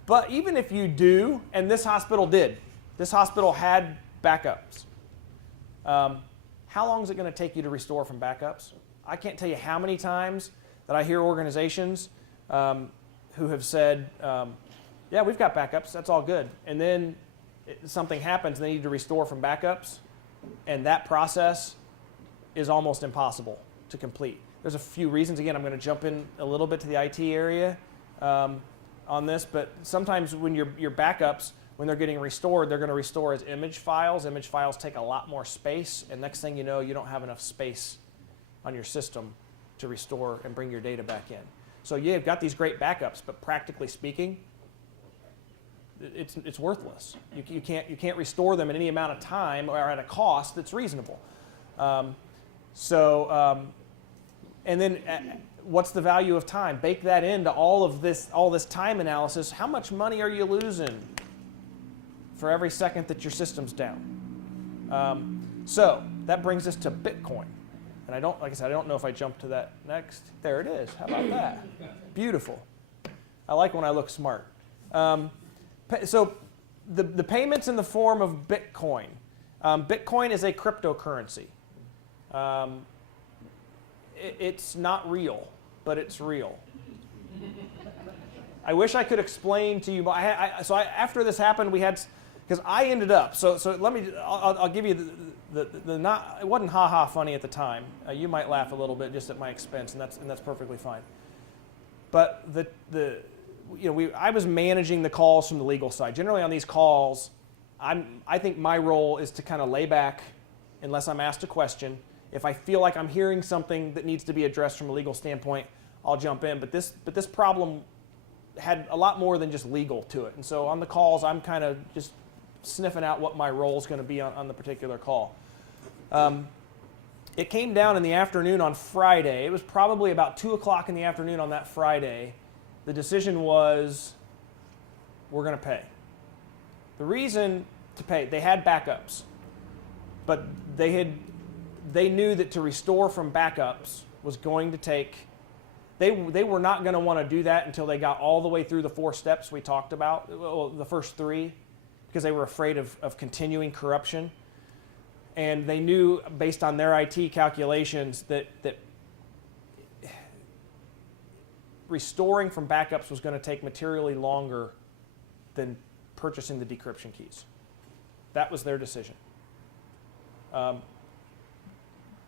But even if you do, and this hospital did, This hospital had backups. How long is it going to take you to restore from backups? I can't tell you how many times that I hear organizations who have said, yeah, we've got backups, that's all good. And then something happens, they need to restore from backups, and that process is almost impossible to complete. There's a few reasons. Again, I'm going to jump in a little bit to the IT area on this, but sometimes when your backups, when they're getting restored, they're going to restore as image files. Image files take a lot more space, and next thing you know, you don't have enough space on your system to restore and bring your data back in. So yeah, you've got these great backups, but practically speaking, it's worthless. You can't restore them in any amount of time or at a cost that's reasonable. And then what's the value of time? Bake that into all this time analysis. How much money are you losing for every second that your system's down? So that brings us to Bitcoin. And like I said, I don't know if I jumped to that next. There it is. How about that? Beautiful. I like when I look smart. So the payments in the form of Bitcoin. Bitcoin is a cryptocurrency. It's not real, but it's real. I wish I could explain to you. After this happened, we had, because I ended up. So let me. I'll give you the not. It wasn't ha funny at the time. You might laugh a little bit just at my expense, and that's perfectly fine. But I was managing the calls from the legal side. Generally on these calls, I think my role is to kind of lay back, unless I'm asked a question. If I feel like I'm hearing something that needs to be addressed from a legal standpoint, I'll jump in. But this problem had a lot more than just legal to it. And so on the calls, I'm kind of just sniffing out what my role is going to be on the particular call. It came down in the afternoon on Friday. It was probably about 2 o'clock in the afternoon on that Friday. The decision was, we're going to pay. The reason to pay, they had backups, but they knew that to restore from backups was going to take, they were not going to want to do that until they got all the way through the 4 steps we talked about, well, the first 3, because they were afraid of continuing corruption. And they knew, based on their IT calculations, that restoring from backups was going to take materially longer than purchasing the decryption keys. That was their decision.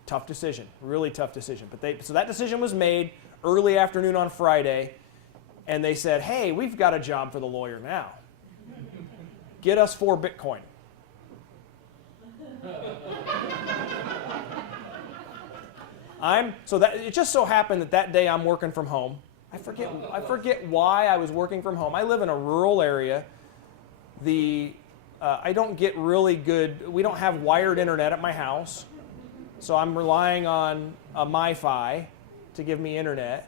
Tough decision, really tough decision. So that decision was made early afternoon on Friday, and they said, hey, we've got a job for the lawyer now. Get us 4 Bitcoin. It just so happened that day I'm working from home. I forget why I was working from home. I live in a rural area. I don't get really good. We don't have wired internet at my house, so I'm relying on a MiFi to give me internet.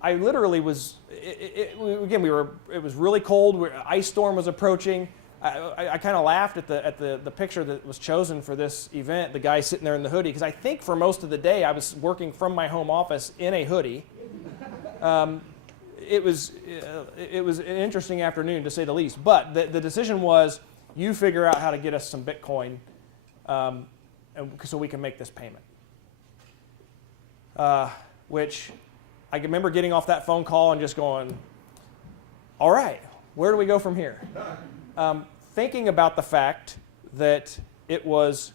I literally was. It was really cold. Ice storm was approaching. I kind of laughed at the picture that was chosen for this event, the guy sitting there in the hoodie, because I think for most of the day I was working from my home office in a hoodie. It was an interesting afternoon, to say the least. But the decision was, you figure out how to get us some Bitcoin so we can make this payment. Which I remember getting off that phone call and just going, all right, where do we go from here? Thinking about the fact that it was,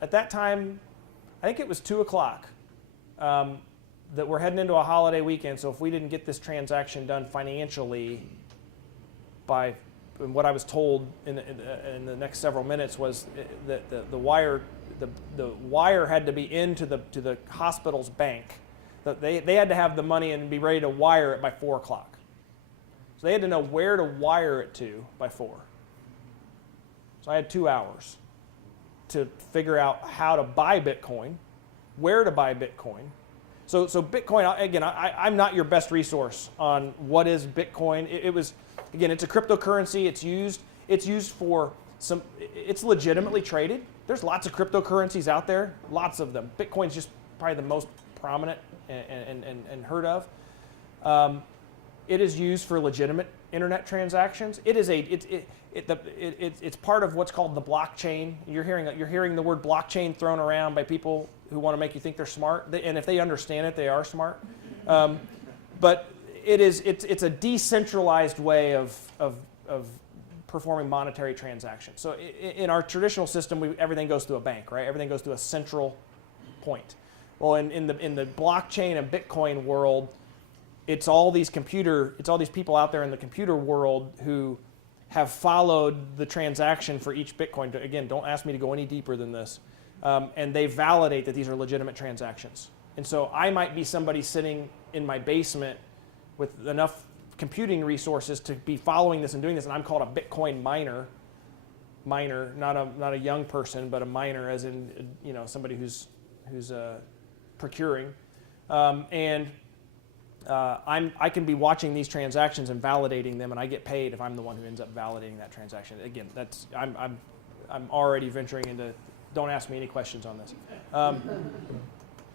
at that time, I think it was 2 o'clock, that we're heading into a holiday weekend, so if we didn't get this transaction done financially by what I was told in the next several minutes was that the wire had to be into the hospital's bank. That they had to have the money and be ready to wire it by 4 o'clock. So they had to know where to wire it to by 4. So I had 2 hours to figure out how to buy Bitcoin, where to buy Bitcoin. So Bitcoin, again, I'm not your best resource on what is Bitcoin. It was, again, it's a cryptocurrency. It's used for some, it's legitimately traded. There's lots of cryptocurrencies out there, lots of them. Bitcoin's just probably the most prominent and heard of. it is used for legitimate internet transactions. It is it's part of what's called the blockchain. You're hearing the word blockchain thrown around by people who want to make you think they're smart, and if they understand it, they are smart. But it's a decentralized way of performing monetary transactions. So in our traditional system, everything goes through a bank, right? Everything goes through a central point. Well, in the blockchain and Bitcoin world, it's all these people out there in the computer world who have followed the transaction for each Bitcoin. Again, don't ask me to go any deeper than this. And they validate that these are legitimate transactions. And so I might be somebody sitting in my basement with enough computing resources to be following this and doing this, and I'm called a Bitcoin miner. Miner, not a young person, but a miner, as in somebody who's procuring. I can be watching these transactions and validating them, and I get paid if I'm the one who ends up validating that transaction. Again, I'm already venturing into. Don't ask me any questions on this.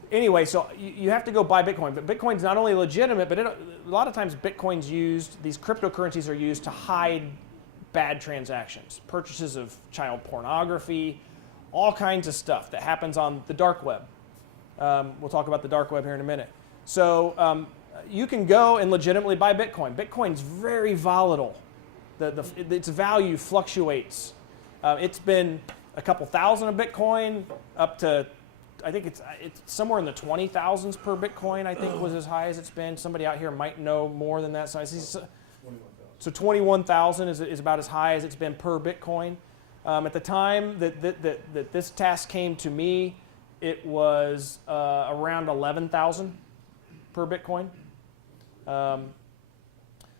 Anyway, so you have to go buy Bitcoin, but Bitcoin's not only legitimate, but a lot of times Bitcoin's used. These cryptocurrencies are used to hide bad transactions, purchases of child pornography, all kinds of stuff that happens on the dark web. We'll talk about the dark web here in a minute. So you can go and legitimately buy Bitcoin. Bitcoin's very volatile. Its value fluctuates. It's been a couple thousand of Bitcoin up to, I think it's somewhere in the 20,000s per Bitcoin, I think was as high as it's been. Somebody out here might know more than that. So 21,000 is about as high as it's been per Bitcoin. At the time that this task came to me, it was around 11,000 per Bitcoin.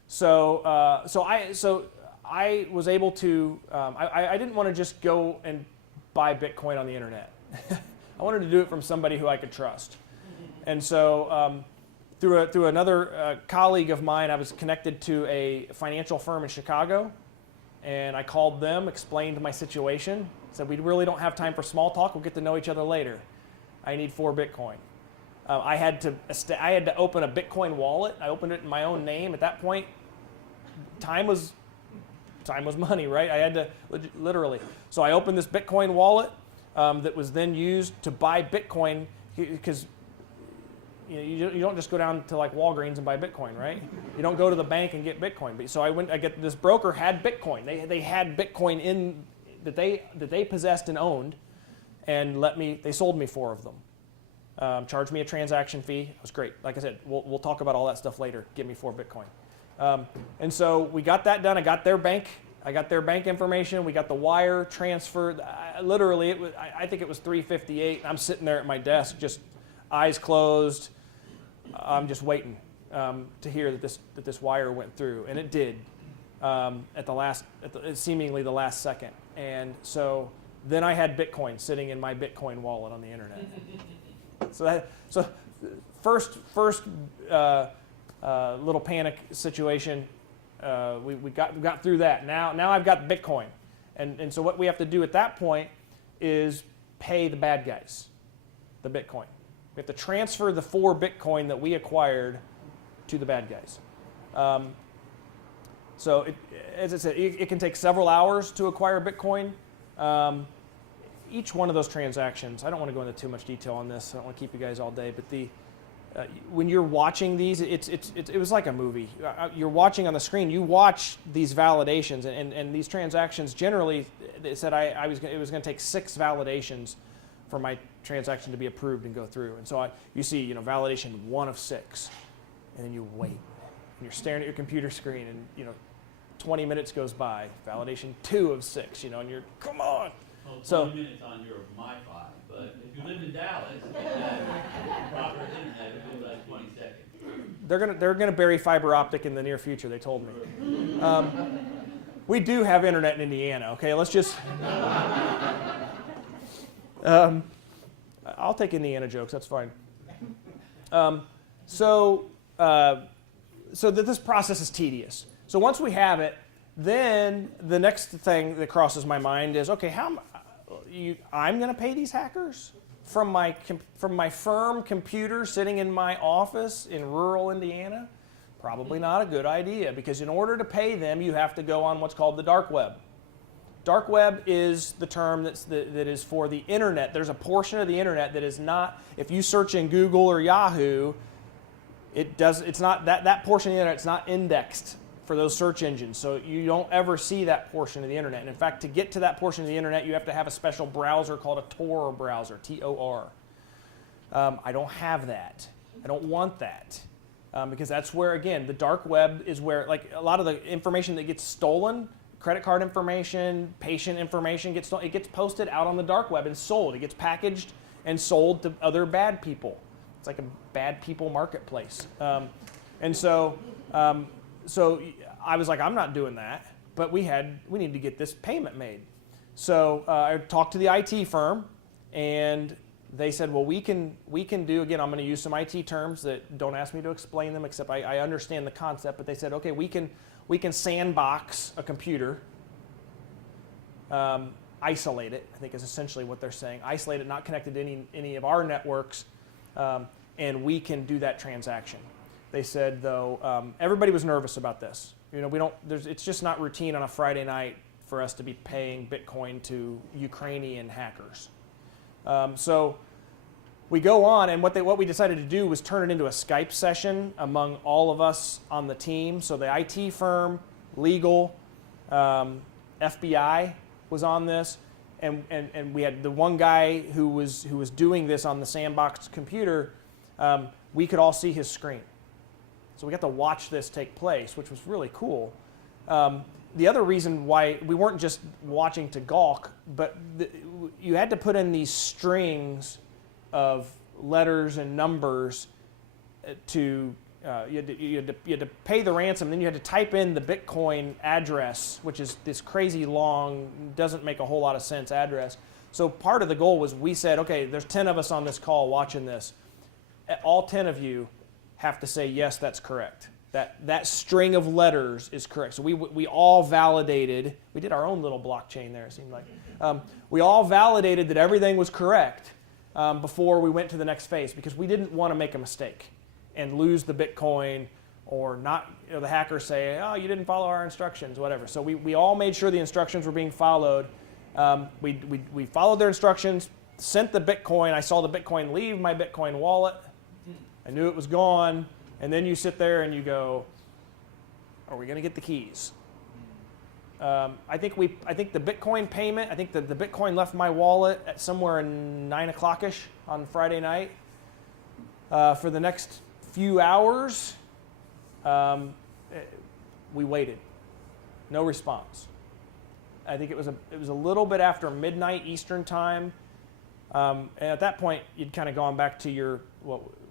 So I was able to. I didn't want to just go and buy Bitcoin on the internet. I wanted to do it from somebody who I could trust. And so through another colleague of mine, I was connected to a financial firm in Chicago, and I called them, explained my situation, said, we really don't have time for small talk. We'll get to know each other later. I need 4 Bitcoin. I had to open a Bitcoin wallet. I opened it in my own name. At that point, time was money, right? I had to literally. So I opened this Bitcoin wallet that was then used to buy Bitcoin, because you don't just go down to like Walgreens and buy Bitcoin, right? You don't go to the bank and get Bitcoin. So this broker had Bitcoin. They had Bitcoin in that they possessed and owned, and they sold me 4 of them. Charged me a transaction fee. It was great. Like I said, we'll talk about all that stuff later. Give me 4 Bitcoin. And so we got that done. I got their bank information. We got the wire transferred. Literally, I think it was 3:58. I'm sitting there at my desk, just eyes closed. I'm just waiting to hear that this wire went through, and it did at seemingly the last second. And so then I had Bitcoin sitting in my Bitcoin wallet on the internet. So first little panic situation. We got through that. Now I've got Bitcoin, and so what we have to do at that point is pay the bad guys the Bitcoin. We have to transfer the 4 Bitcoin that we acquired to the bad guys. So as I said, it can take several hours to acquire Bitcoin. Each one of those transactions, I don't want to go into too much detail on this. I don't want to keep you guys all day, but when you're watching these, it was like a movie. You're watching on the screen. You watch these validations, and these transactions generally, they said it was going to take 6 validations for my transaction to be approved and go through. And so you see, validation 1 of 6, and then you wait, and you're staring at your computer screen, and 20 minutes goes by. Validation 2 of 6, and you're, come on. Well, 20 minutes on your MiFi, but if you live in Dallas, proper internet, it will be like 20 seconds. They're gonna bury fiber optic in the near future. They told me. We do have internet in Indiana. Okay, let's just. I'll take Indiana jokes. That's fine. So this process is tedious. So once we have it, then the next thing that crosses my mind is, okay, I'm going to pay these hackers from my firm computer sitting in my office in rural Indiana Probably not a good idea, because in order to pay them, you have to go on what's called the dark web. Dark web is the term that is for the internet. There's a portion of the internet that is not, if you search in Google or Yahoo, it's not, that portion of the internet is not indexed for those search engines. So you don't ever see that portion of the internet. And in fact, to get to that portion of the internet, you have to have a special browser called a Tor browser, T-O-R. I don't have that. I don't want that. Because that's where, again, the dark web is where, like, a lot of the information that gets stolen, credit card information, patient information, gets posted out on the dark web and sold. It gets packaged and sold to other bad people. It's like a bad people marketplace. So I was like, I'm not doing that, but we need to get this payment made. So I talked to the IT firm, and they said, well, we can do, again, I'm going to use some IT terms that don't ask me to explain them, except I understand the concept, but they said, okay, we can sandbox a computer, isolate it, I think is essentially what they're saying, isolate it, not connected to any of our networks, and we can do that transaction. They said, though, everybody was nervous about this. You know, it's just not routine on a Friday night for us to be paying Bitcoin to Ukrainian hackers. So we go on, and what we decided to do was turn it into a Skype session among all of us on the team. So the IT firm, legal, FBI was on this, and we had the one guy who was doing this on the sandboxed computer. We could all see his screen, so we got to watch this take place, which was really cool. The other reason why we weren't just watching to gawk, but you had to put in these strings of letters and numbers to you had to pay the ransom. Then you had to type in the Bitcoin address, which is this crazy long, doesn't make a whole lot of sense address. So part of the goal was, we said, okay, there's 10 of us on this call watching this. All 10 of you have to say, yes, that's correct. That string of letters is correct. So we all validated. We did our own little blockchain there, it seemed like. We all validated that everything was correct before we went to the next phase, because we didn't want to make a mistake and lose the Bitcoin, or not, the hackers say, oh, you didn't follow our instructions, whatever. So we all made sure the instructions were being followed. We followed their instructions, sent the Bitcoin. I saw the Bitcoin leave my Bitcoin wallet. I knew it was gone. And then you sit there and you go, are we going to get the keys? I think the Bitcoin payment, I think the Bitcoin left my wallet at somewhere in 9 o'clock-ish on Friday night. For the next few hours, we waited. No response. I think it was a little bit after midnight Eastern time. And at that point, you'd kind of gone back to your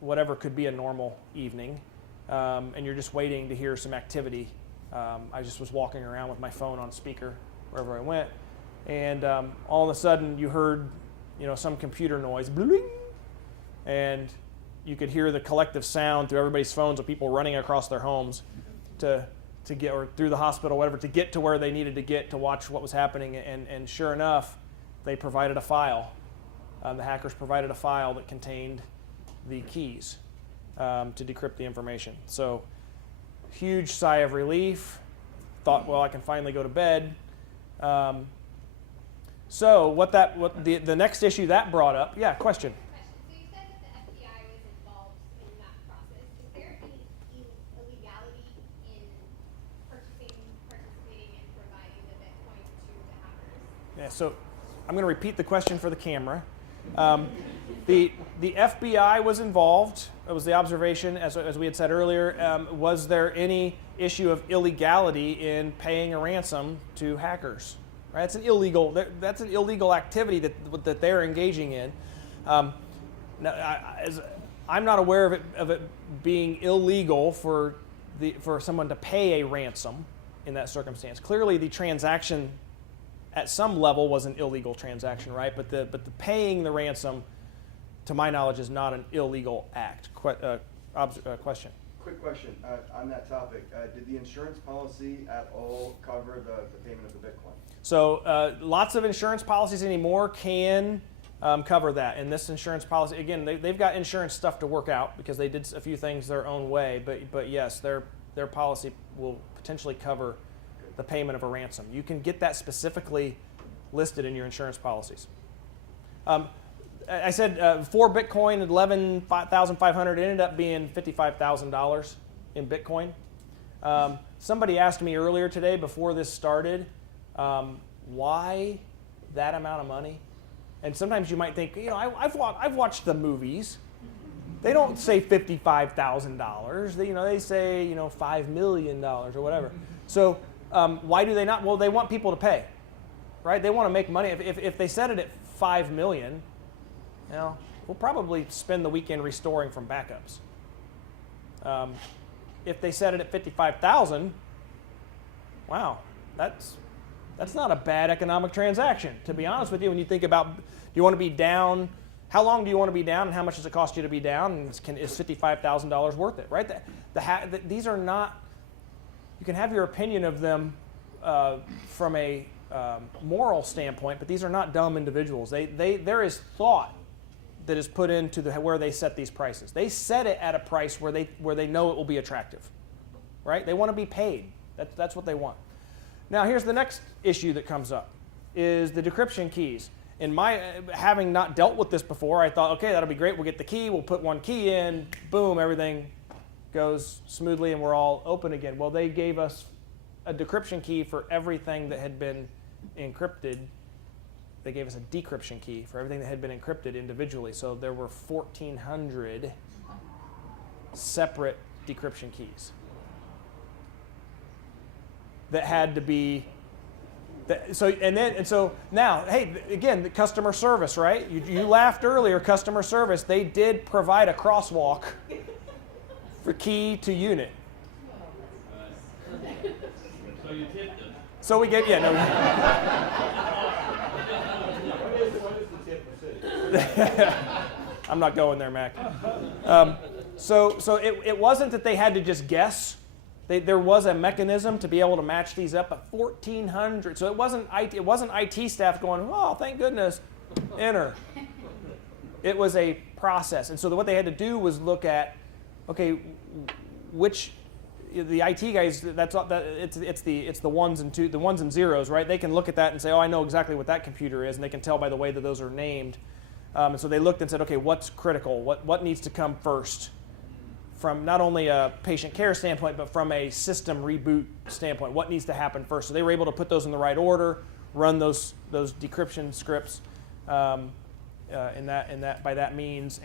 whatever could be a normal evening, and you're just waiting to hear some activity. I just was walking around with my phone on speaker wherever I went, and all of a sudden you heard, some computer noise, bling, and you could hear the collective sound through everybody's phones of people running across their homes to get, or through the hospital, whatever, to get to where they needed to get to watch what was happening. And sure enough, they provided a file. The hackers provided a file that contained the keys to decrypt the information. So, huge sigh of relief. Thought, well, I can finally go to bed. So the next issue that brought up, yeah, question. So you said that the FBI was involved in that process. Is there any illegality in participating, and providing the Bitcoin to the hackers? Yeah, so I'm going to repeat the question for the camera. The FBI was involved. It was the observation, as we had said earlier. Was there any issue of illegality in paying a ransom to hackers? Right? That's an illegal activity that they're engaging in. Now, I'm not aware of it being illegal for someone to pay a ransom in that circumstance. Clearly, the transaction at some level was an illegal transaction, right? But the paying the ransom, to my knowledge, is not an illegal act. Question. Quick question on that topic. Did the insurance policy at all cover the payment of the Bitcoin? So lots of insurance policies anymore can cover that. And this insurance policy, again, they've got insurance stuff to work out because they did a few things their own way. But yes, their policy will potentially cover the payment of a ransom. You can get that specifically listed in your insurance policies. I said 4 Bitcoin, 11,500. It ended up being $55,000 in Bitcoin. Somebody asked me earlier today before this started, why that amount of money? And sometimes you might think, I've watched the movies. They don't say $55,000. They say $5 million or whatever. So why do they not? Well, they want people to pay, right? They want to make money. If they set it at $5 million, we'll probably spend the weekend restoring from backups. If they set it at $55,000, wow, that's not a bad economic transaction, to be honest with you. When you think about, do you want to be down? How long do you want to be down, and how much does it cost you to be down? And is $55,000 worth it? Right? These are not. You can have your opinion of them from a moral standpoint, but these are not dumb individuals. There is thought that is put into where they set these prices. They set it at a price where they know it will be attractive, right? They want to be paid. That's what they want. Now, here's the next issue that comes up, is the decryption keys. In my having not dealt with this before, I thought, okay, that'll be great. We'll get the key. We'll put one key in. Boom, everything goes smoothly, and we're all open again. Well, they gave us a decryption key for everything that had been encrypted. They gave us a decryption key for everything that had been encrypted individually. So there were 1,400 separate decryption keys that had to be. So now, hey, again, the customer service, right? You laughed earlier. Customer service. They did provide a crosswalk for key to unit. So you tipped them. So we get I'm not going there, Mac. So it wasn't that they had to just guess. There was a mechanism to be able to match these up at 1,400. So it wasn't IT staff going, oh, thank goodness, enter. It was a process. And so what they had to do was look at, okay, which the IT guys, it's the ones and zeros, right? They can look at that and say, oh, I know exactly what that computer is, and they can tell by the way that those are named. And so they looked and said, okay, what's critical? What needs to come first? From not only a patient care standpoint, but from a system reboot standpoint, what needs to happen first? So they were able to put those in the right order, run those decryption scripts in that by that means,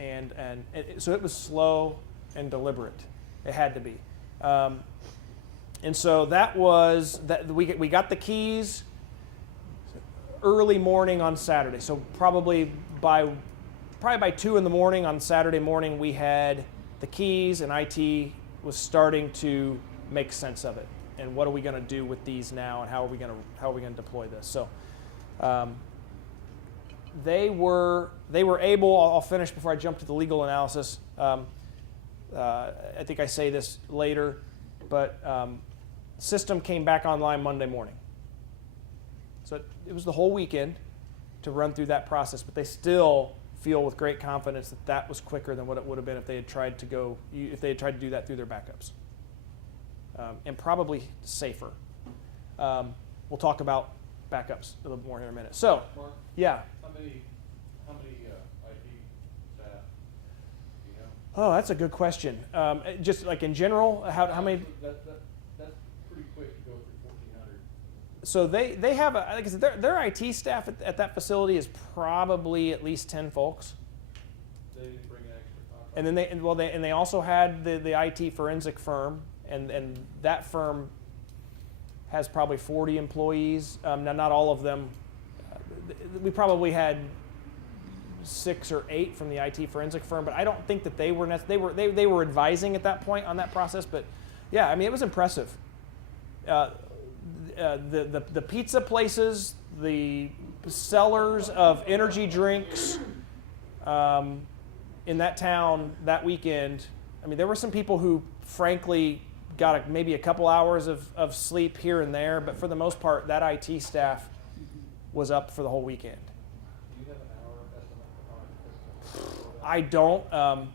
so it was slow and deliberate. It had to be, and so that was that. We got the keys early morning on Saturday. So probably by 2 in the morning on Saturday morning, we had the keys, and IT was starting to make sense of it. And what are we going to do with these now, and how are we going to deploy this? So they were able. I'll finish before I jump to the legal analysis. I think I say this later, but system came back online Monday morning. So it was the whole weekend to run through that process, but they still feel with great confidence that was quicker than what it would have been if they had tried to do that through their backups, and probably safer. We'll talk about backups a little more here in a minute. So, Mark, yeah. How many IT staff do you have? Oh, that's a good question. Just like in general, how many? That's pretty quick to go through 1,400. So they have like I said, their IT staff at that facility is probably at least 10 folks. They didn't bring an extra contract. And then they also had the IT forensic firm, and that firm has probably 40 employees. Now, not all of them. We probably had 6 or 8 from the IT forensic firm, but I don't think that they were advising at that point on that process. But yeah, I mean, it was impressive. The pizza places, the sellers of energy drinks in that town that weekend. I mean, there were some people who, frankly, got maybe a couple hours of sleep here and there, but for the most part, that IT staff was up for the whole weekend. Do you have an hour estimate for how much? I don't.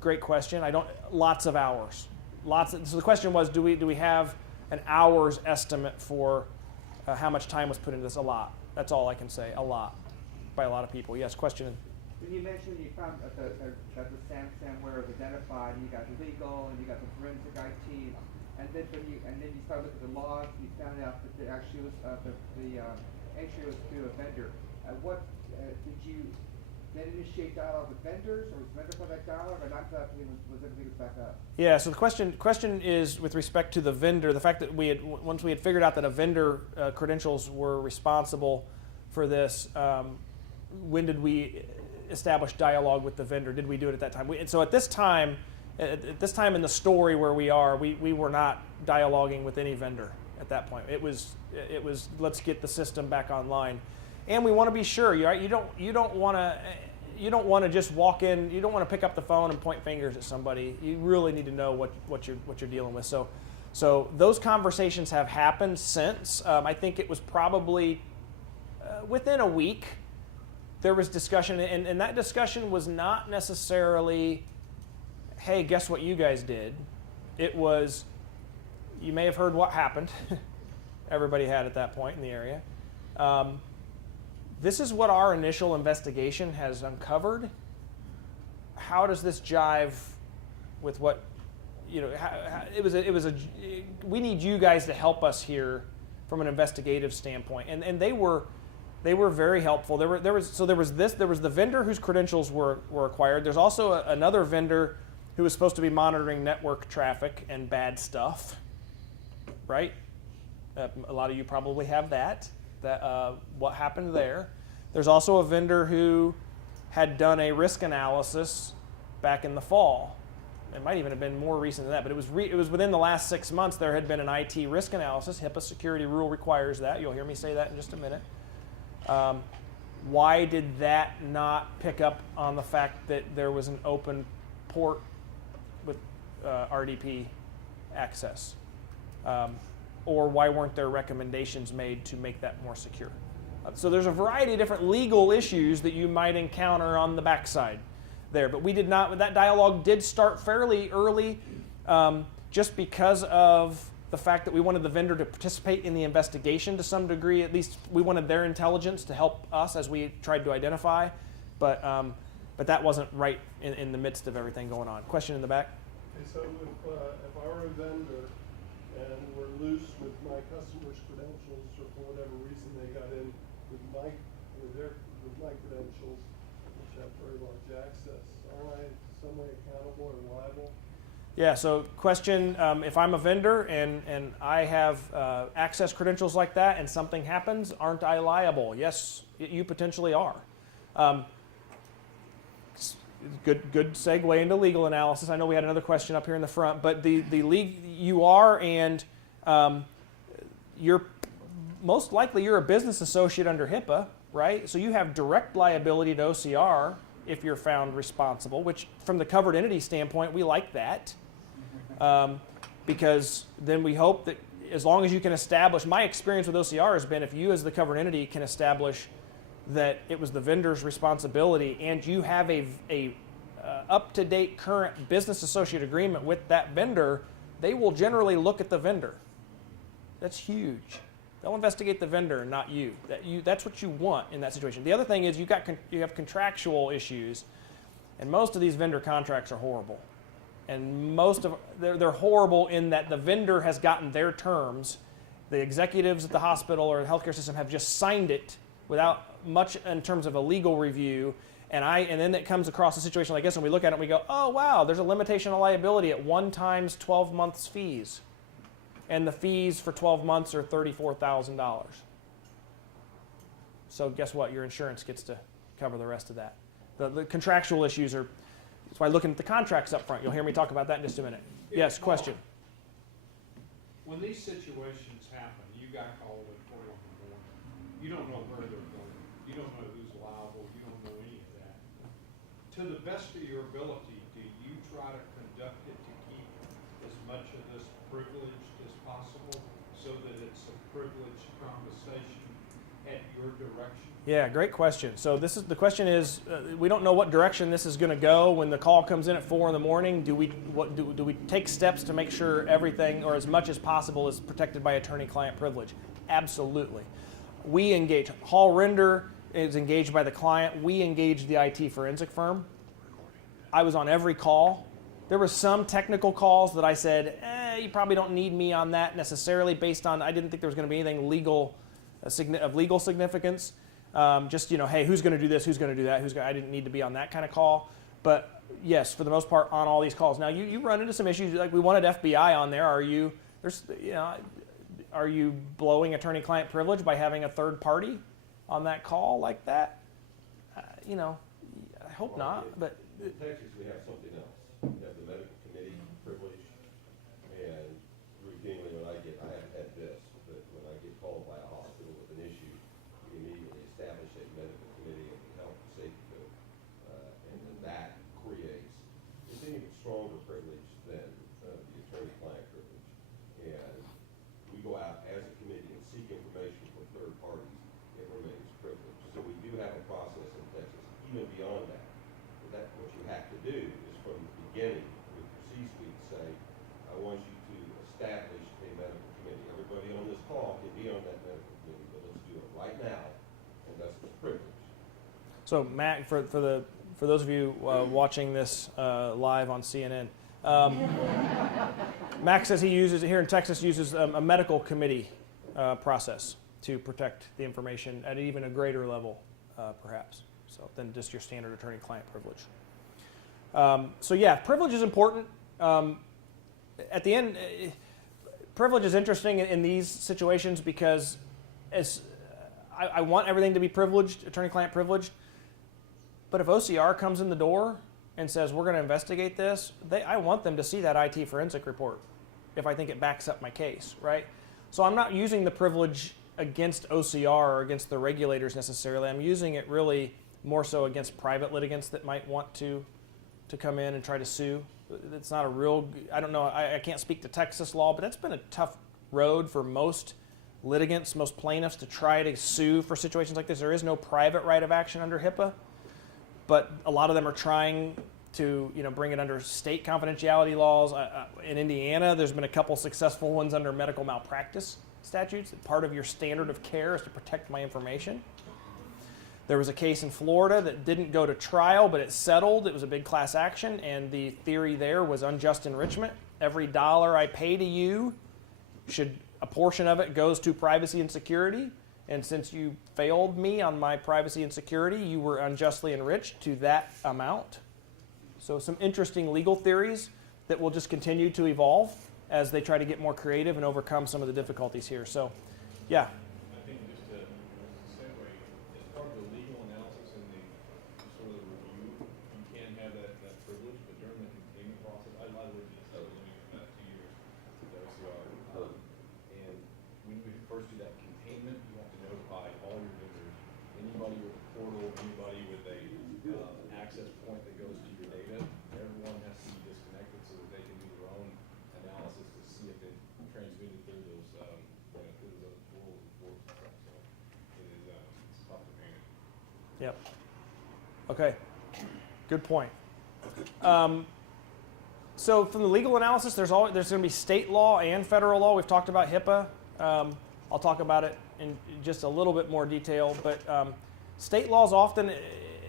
Great question. I don't. Lots of hours. So the question was, do we have an hour's estimate for how much time was put into this? A lot. That's all I can say. A lot, by a lot of people. Yes. Question. When you mentioned you found that the ransomware was identified, and you got legal, and you got the forensic IT, and then you started looking at the logs, and you found out that the actually was the entry was through a vendor. What did you then initiate dialogue with vendors, or was vendor for that dialogue, or not? Was everything was back up? Yeah. So the question is with respect to the vendor, the fact that once we had figured out that a vendor credentials were responsible for this, when did we establish dialogue with the vendor? Did we do it at that time? So at this time in the story where we are, we were not dialoguing with any vendor at that point. It was let's get the system back online, and we want to be sure. You don't want to just walk in. You don't want to pick up the phone and point fingers at somebody. You really need to know what you're dealing with. So those conversations have happened since. I think it was probably within a week. There was discussion, and that discussion was not necessarily, hey, guess what you guys did? It was, you may have heard what happened. Everybody had at that point in the area. This is what our initial investigation has uncovered. How does this jive with what, we need you guys to help us here from an investigative standpoint. And they were very helpful. There was the vendor whose credentials were acquired. There's also another vendor who was supposed to be monitoring network traffic and bad stuff, right? A lot of you probably have that what happened there. There's also a vendor who had done a risk analysis back in the fall. It might even have been more recent than that, but it was within the last 6 months there had been an IT risk analysis. HIPAA security rule requires that. You'll hear me say that in just a minute. Why did that not pick up on the fact that there was an open port with RDP access? Or why weren't there recommendations made to make that more secure? So there's a variety of different legal issues that you might encounter on the backside there. But we did not, that dialogue did start fairly early just because of the fact that we wanted the vendor to participate in the investigation to some degree. At least we wanted their intelligence to help us as we tried to identify. But that wasn't right in the midst of everything going on. Question in the back? Okay, so if I were a vendor and we're loose with my customer's credentials, or for whatever reason they got in with my credentials, which have very large access, aren't I in some way accountable or liable? Yeah, so question, if I'm a vendor and I have access credentials like that and something happens, aren't I liable? Yes, you potentially are. Good segue into legal analysis. I know we had another question up here in the front, but you are, and you're most likely you're a business associate under HIPAA, right? So you have direct liability to OCR if you're found responsible, which from the covered entity standpoint, we like that. Because then we hope that as long as you can establish, my experience with OCR has been if you as the covered entity can establish that it was the vendor's responsibility and you have a up-to-date current business associate agreement with that vendor, they will generally look at the vendor. That's huge. They'll investigate the vendor, not you. That's what you want in that situation. The other thing is you have contractual issues, and most of these vendor contracts are horrible. And they're horrible in that the vendor has gotten their terms. The executives at the hospital or the healthcare system have just signed it without much in terms of a legal review. And then it comes across a situation like this, and we look at it and we go, oh, wow, there's a limitation of liability at 1 times 12 months fees. And the fees for 12 months are $34,000. So guess what? Your insurance gets to cover the rest of that. The contractual issues are, that's why looking at the contracts up front. You'll hear me talk about that in just a minute. Yes, question. When these situations happen, you got called at 4 in the morning. You don't know where they're going. You don't know who's liable. You don't know any of that. To the best of your ability, do you try to conduct it to keep as much of this privileged as possible so that it's a privileged conversation at your direction? Yeah, great question. So the question is, we don't know what direction this is going to go when the call comes in at 4 in the morning. Do we take steps to make sure everything, or as much as possible, is protected by attorney-client privilege? Absolutely. We engage. Hall Render is engaged by the client. We engage the IT forensic firm. I was on every call. There were some technical calls that I said, you probably don't need me on that necessarily, based on I didn't think there was going to be anything legal of legal significance. Just, hey, who's going to do this? Who's going to do that? I didn't need to be on that kind of call. But yes, for the most part, on all these calls. Now, you run into some issues. Like we wanted FBI on there. Are you blowing attorney-client privilege by having a third party on that call like that? I hope not. But in Texas, we have something else. We have the medical committee privilege, and routinely when I haven't had this, but when I get called by a hospital with an issue, we immediately establish a medical committee of the health and safety code, and then that creates, it's an even stronger privilege than the attorney-client privilege. And we go out as a committee and seek information from third parties, it remains privileged. So we do have a process in Texas, even beyond that. But what you have to do is from the beginning with your C-suite say, I want you to establish a medical committee. Everybody on this call can be on that medical committee, but let's do it right now, and that's the privilege. So Matt, for those of you watching this live on CNN, Max says he uses here in Texas a medical committee process to protect the information at even a greater level, perhaps, than just your standard attorney-client privilege. So yeah, privilege is important. At the end, privilege is interesting in these situations because I want everything to be privileged, attorney-client privileged. But if OCR comes in the door and says, we're going to investigate this, I want them to see that IT forensic report if I think it backs up my case, right? So I'm not using the privilege against OCR or against the regulators necessarily. I'm using it really more so against private litigants that might want to come in and try to sue. It's not a real, I don't know, I can't speak to Texas law, but that's been a tough road for most litigants, most plaintiffs to try to sue for situations like this. There is no private right of action under HIPAA, but a lot of them are trying to bring it under state confidentiality laws. In Indiana, there's been a couple successful ones under medical malpractice statutes. Part of your standard of care is to protect my information. There was a case in Florida that didn't go to trial, but it settled. It was a big class action, and the theory there was unjust enrichment. Every dollar I pay to you, a portion of it goes to privacy and security, and since you failed me on my privacy and security, you were unjustly enriched to that amount. So some interesting legal theories that will just continue to evolve as they try to get more creative and overcome some of the difficulties here. So, yeah. I think just to segue, as part of the legal analysis and the sort of the review, you can have that privilege, but during the containment process, I lived in this living for about 2 years with the OCR. And when we first do that containment, you have to notify all your vendors, anybody with a portal, anybody with a access point that goes to your data. Everyone has to be disconnected so that they can do their own analysis to see if it transmitted through those through those tools and ports and stuff. So it is it's tough to manage. Yep. Okay. Good point. So from the legal analysis, there's going to be state law and federal law. We've talked about HIPAA. I'll talk about it in just a little bit more detail, but state laws often,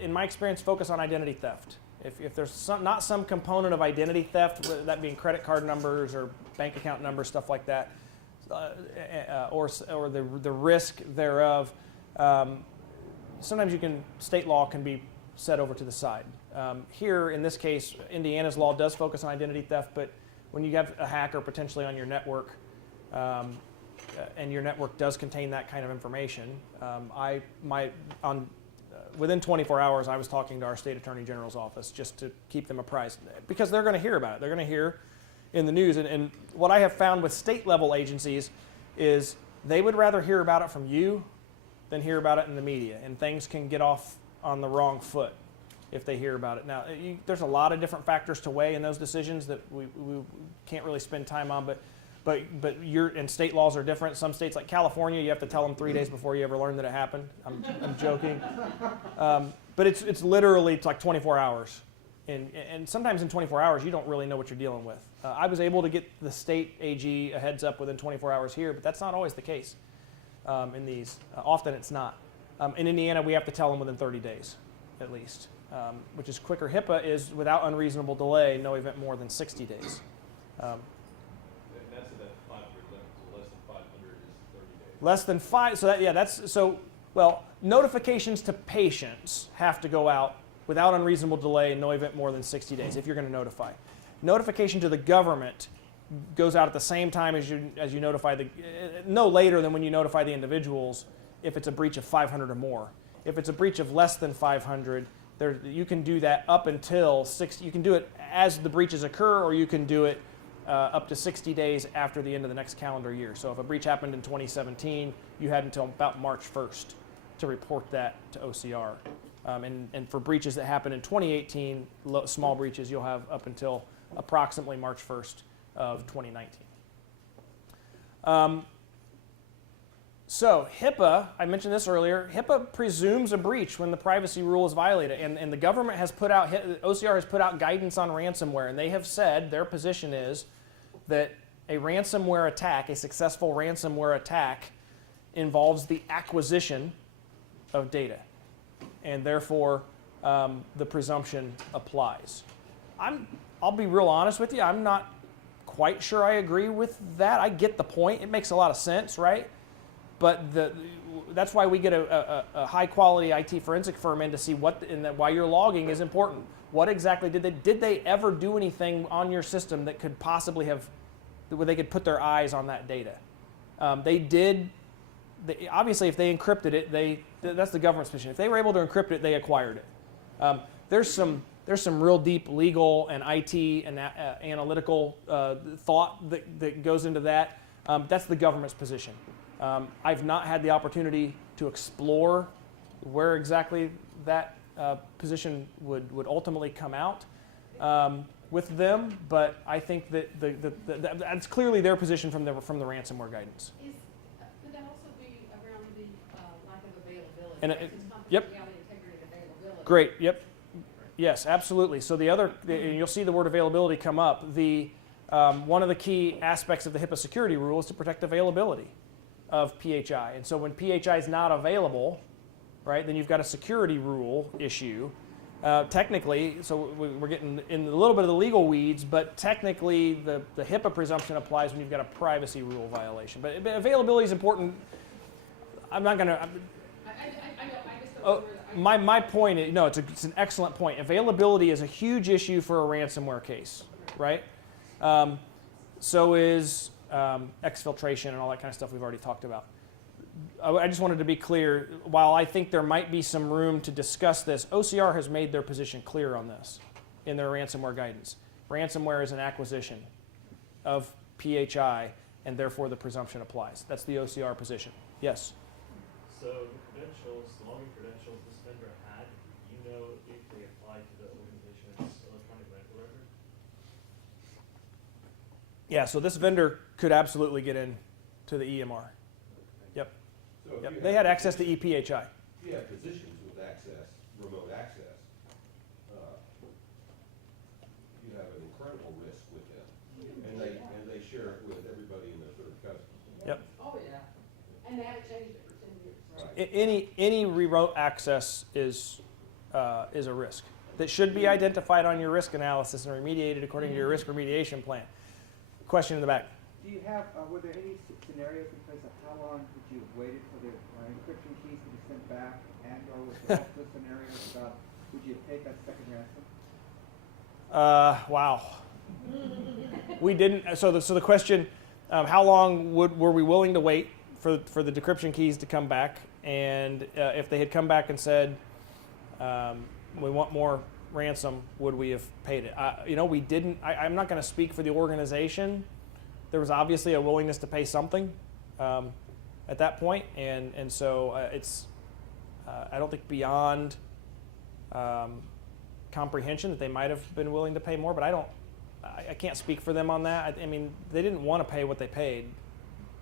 in my experience, focus on identity theft. If there's not some component of identity theft, whether that being credit card numbers or bank account numbers, stuff like that, or the risk thereof, sometimes state law can be set over to the side. Here, in this case, Indiana's law does focus on identity theft, but when you have a hacker potentially on your network, and your network does contain that kind of information, within 24 hours, I was talking to our state attorney general's office just to keep them apprised, because they're going to hear about it. They're going to hear in the news. And what I have found with state level agencies is they would rather hear about it from you than hear about it in the media. And things can get off on the wrong foot if they hear about it. Now, there's a lot of different factors to weigh in those decisions that we can't really spend time on. But but and state laws are different. Some states like California, you have to tell them 3 days before you ever learn that it happened. I'm joking. But it's literally, it's like 24 hours. And sometimes in 24 hours, you don't really know what you're dealing with. I was able to get the state AG a heads up within 24 hours here, but that's not always the case in these. Often it's not. In Indiana, we have to tell them within 30 days, at least, which is quicker. HIPAA is without unreasonable delay, no event more than 60 days. And that's at that 500 limit, so less than 500 is 30 days. Less than 5, so that, yeah, that's, so, well, notifications to patients have to go out without unreasonable delay, no event more than 60 days, if you're going to notify. Notification to the government goes out at the same time as you notify the, no later than when you notify the individuals if it's a breach of 500 or more. If it's a breach of less than 500, you can do that up until 60, you can do it as the breaches occur, or you can do it up to 60 days after the end of the next calendar year. So if a breach happened in 2017, you had until about March 1st to report that to OCR. And for breaches that happen in 2018, small breaches, you'll have up until approximately March 1st of 2019. So HIPAA, I mentioned this earlier, HIPAA presumes a breach when the privacy rule is violated. And the government has put out, OCR has put out guidance on ransomware. And they have said, their position is that a ransomware attack, a successful ransomware attack, involves the acquisition of data. And therefore, the presumption applies. I'll be real honest with you, I'm not quite sure I agree with that. I get the point. It makes a lot of sense, right? But that's why we get a high-quality IT forensic firm in to see why your logging is important. What exactly did they ever do anything on your system that could possibly have, where they could put their eyes on that data? They did. Obviously, if they encrypted it, that's the government's position. If they were able to encrypt it, they acquired it. There's some real deep legal and IT and analytical thought that goes into that. That's the government's position. I've not had the opportunity to explore where exactly that position would ultimately come out with them, but I think that that's clearly their position from the ransomware guidance. Could that also be around the lack of availability? And yep. Confidentiality, integrity, and availability. Great. Yep. Yes, absolutely. So and you'll see the word availability come up. One of the key aspects of the HIPAA security rule is to protect availability of PHI. And so when PHI is not available, right, then you've got a security rule issue. Technically, so we're getting in a little bit of the legal weeds, but technically the HIPAA presumption applies when you've got a privacy rule violation. But availability is important. I'm not going to... I just don't know my point is, no, it's an excellent point. Availability is a huge issue for a ransomware case, right? So is exfiltration and all that kind of stuff we've already talked about. I just wanted to be clear, while I think there might be some room to discuss this, OCR has made their position clear on this in their ransomware guidance. Ransomware is an acquisition of PHI, and therefore the presumption applies. That's the OCR position. Yes? So the credentials, the login credentials this vendor had, do you know if they apply to the organization's electronic medical record? Yeah, so this vendor could absolutely get in to the EMR. Yep. So if Yep. you They have had access to physicians- ePHI. If you have physicians with access, remote access, you have an incredible risk with them. And they share it with everybody in their third cousin. Yep. Oh, yeah. And they haven't changed it for 10 years, right? Any remote access is a risk that should be identified on your risk analysis and remediated according to your risk remediation plan. Question in the back. Do you have, were there any scenarios in terms of how long would you have waited for the encryption keys to be sent back, and or was there also scenarios about would you have paid that second ransom? Wow. We didn't. So the question, how long were we willing to wait for the decryption keys to come back? And if they had come back and said, we want more ransom, would we have paid it? We didn't. I'm not going to speak for the organization. There was obviously a willingness to pay something at that point, and so it's I don't think beyond comprehension that they might have been willing to pay more, but I I can't speak for them on that. I mean, they didn't want to pay what they paid.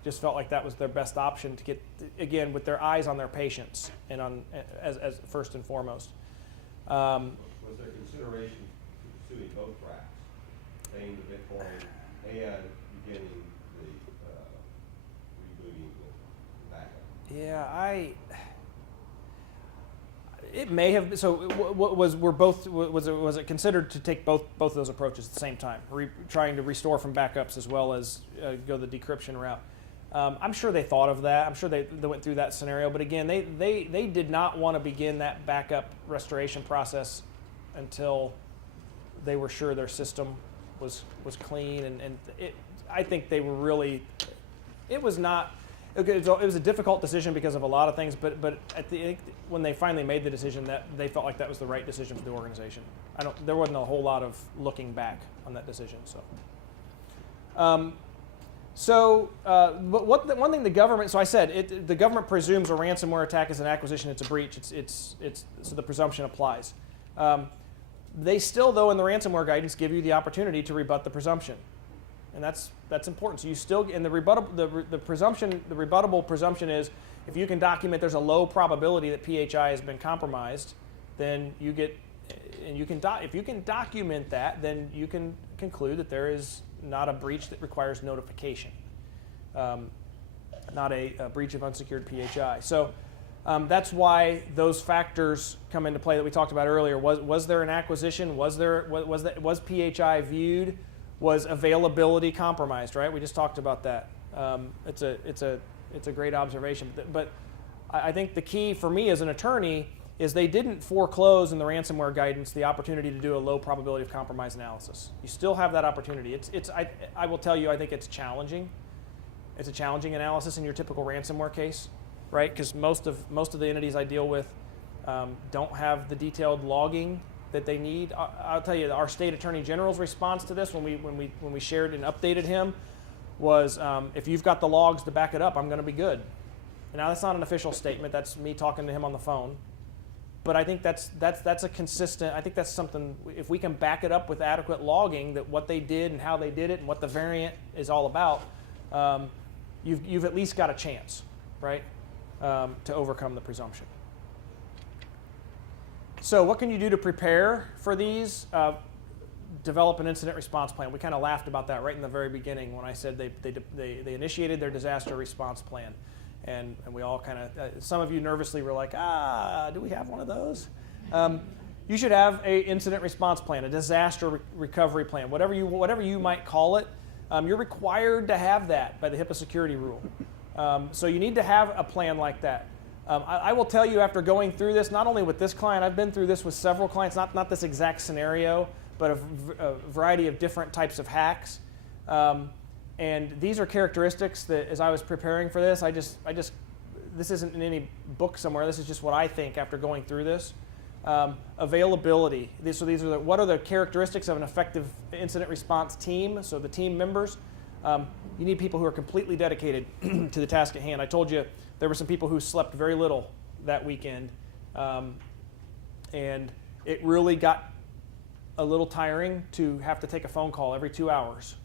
Just felt like that was their best option to get, again, with their eyes on their patients and on as first and foremost. Was there consideration pursuing both tracks, paying the Bitcoin and beginning the rebooting the backup? Yeah, it may have. So was it considered to take both of those approaches at the same time, trying to restore from backups as well as go the decryption route? I'm sure they thought of that. I'm sure they went through that scenario. But again, they did not want to begin that backup restoration process until they were sure their system was clean. And I think they were really. It was not. It was a difficult decision because of a lot of things. But when they finally made the decision, that they felt like that was the right decision for the organization. There wasn't a whole lot of looking back on that decision. But one thing the government, so I said, the government presumes a ransomware attack is an acquisition, it's a breach, so the presumption applies. They still, though, in the ransomware guidance, give you the opportunity to rebut the presumption. And that's important. So you still, and the rebuttable presumption is, if you can document there's a low probability that PHI has been compromised, then you get, and if you can document that, then you can conclude that there is not a breach that requires notification, not a breach of unsecured PHI. So that's why those factors come into play that we talked about earlier. Was there an acquisition? Was PHI viewed? Was availability compromised? Right? We just talked about that. It's a great observation. But I think the key for me as an attorney is they didn't foreclose in the ransomware guidance the opportunity to do a low probability of compromise analysis. You still have that opportunity. I will tell you, I think it's challenging. It's a challenging analysis in your typical ransomware case, right? Because most of the entities I deal with don't have the detailed logging that they need. I'll tell you, our state attorney general's response to this when we shared and updated him was, if you've got the logs to back it up, I'm going to be good. And now that's not an official statement. That's me talking to him on the phone. But I think that's a consistent. I think that's something. If we can back it up with adequate logging, that what they did and how they did it and what the variant is all about, you've at least got a chance, right, to overcome the presumption. So what can you do to prepare for these? Develop an incident response plan. We kind of laughed about that right in the very beginning when I said they initiated their disaster response plan. And we all kind of, some of you nervously were like, do we have one of those? You should have an incident response plan, a disaster recovery plan, whatever you might call it. You're required to have that by the HIPAA security rule. So you need to have a plan like that. I will tell you, after going through this, not only with this client, I've been through this with several clients, not this exact scenario, but a variety of different types of hacks. And these are characteristics that, as I was preparing for this, this isn't in any book somewhere. This is just what I think after going through this. Availability. These are what are the characteristics of an effective incident response team? So the team members, you need people who are completely dedicated to the task at hand. I told you there were some people who slept very little that weekend, and it really got a little tiring to have to take a phone call every 2 hours.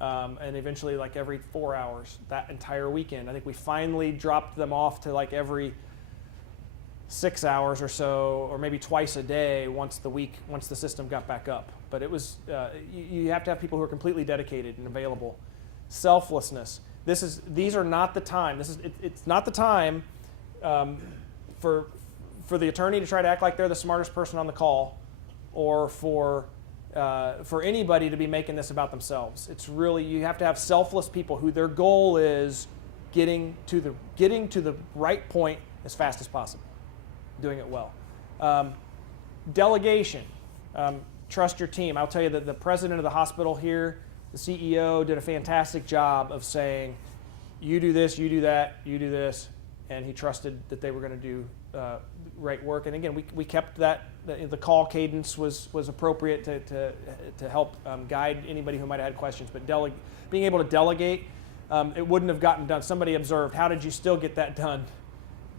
And eventually like every 4 hours that entire weekend. I think we finally dropped them off to like every 6 hours or so, or maybe twice a day once the system got back up. But it was, you have to have people who are completely dedicated and available. Selflessness. These are not the time. It's not the time for the attorney to try to act like they're the smartest person on the call, or for anybody to be making this about themselves. It's really, you have to have selfless people who their goal is getting to the right point as fast as possible, doing it well. Delegation. Trust your team. I'll tell you that the president of the hospital here, the CEO, did a fantastic job of saying, you do this, you do that, you do this, and he trusted that they were going to do right work. And again, we kept that. The call cadence was appropriate to help guide anybody who might have had questions. But being able to delegate, it wouldn't have gotten done. Somebody observed, how did you still get that done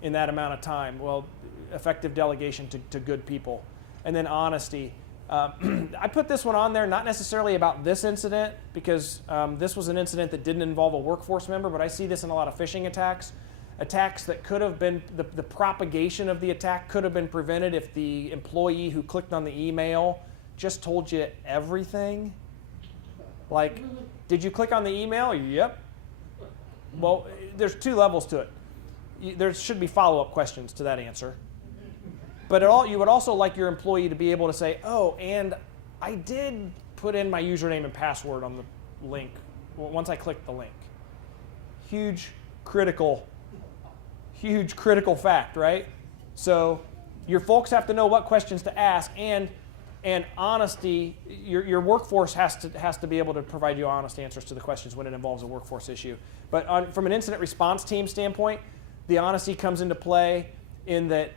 in that amount of time? Well, effective delegation to good people. And then honesty. I put this one on there not necessarily about this incident because this was an incident that didn't involve a workforce member, but I see this in a lot of phishing attacks. Attacks that could have been, the propagation of the attack could have been prevented if the employee who clicked on the email just told you everything. Like, did you click on the email? Yep. Well, there's two levels to it. There should be follow-up questions to that answer. But you would also like your employee to be able to say, oh, and I did put in my username and password on the link once I clicked the link. Huge critical fact, right? So your folks have to know what questions to ask, and honesty. Your workforce has to be able to provide you honest answers to the questions when it involves a workforce issue. But from an incident response team standpoint, the honesty comes into play in that,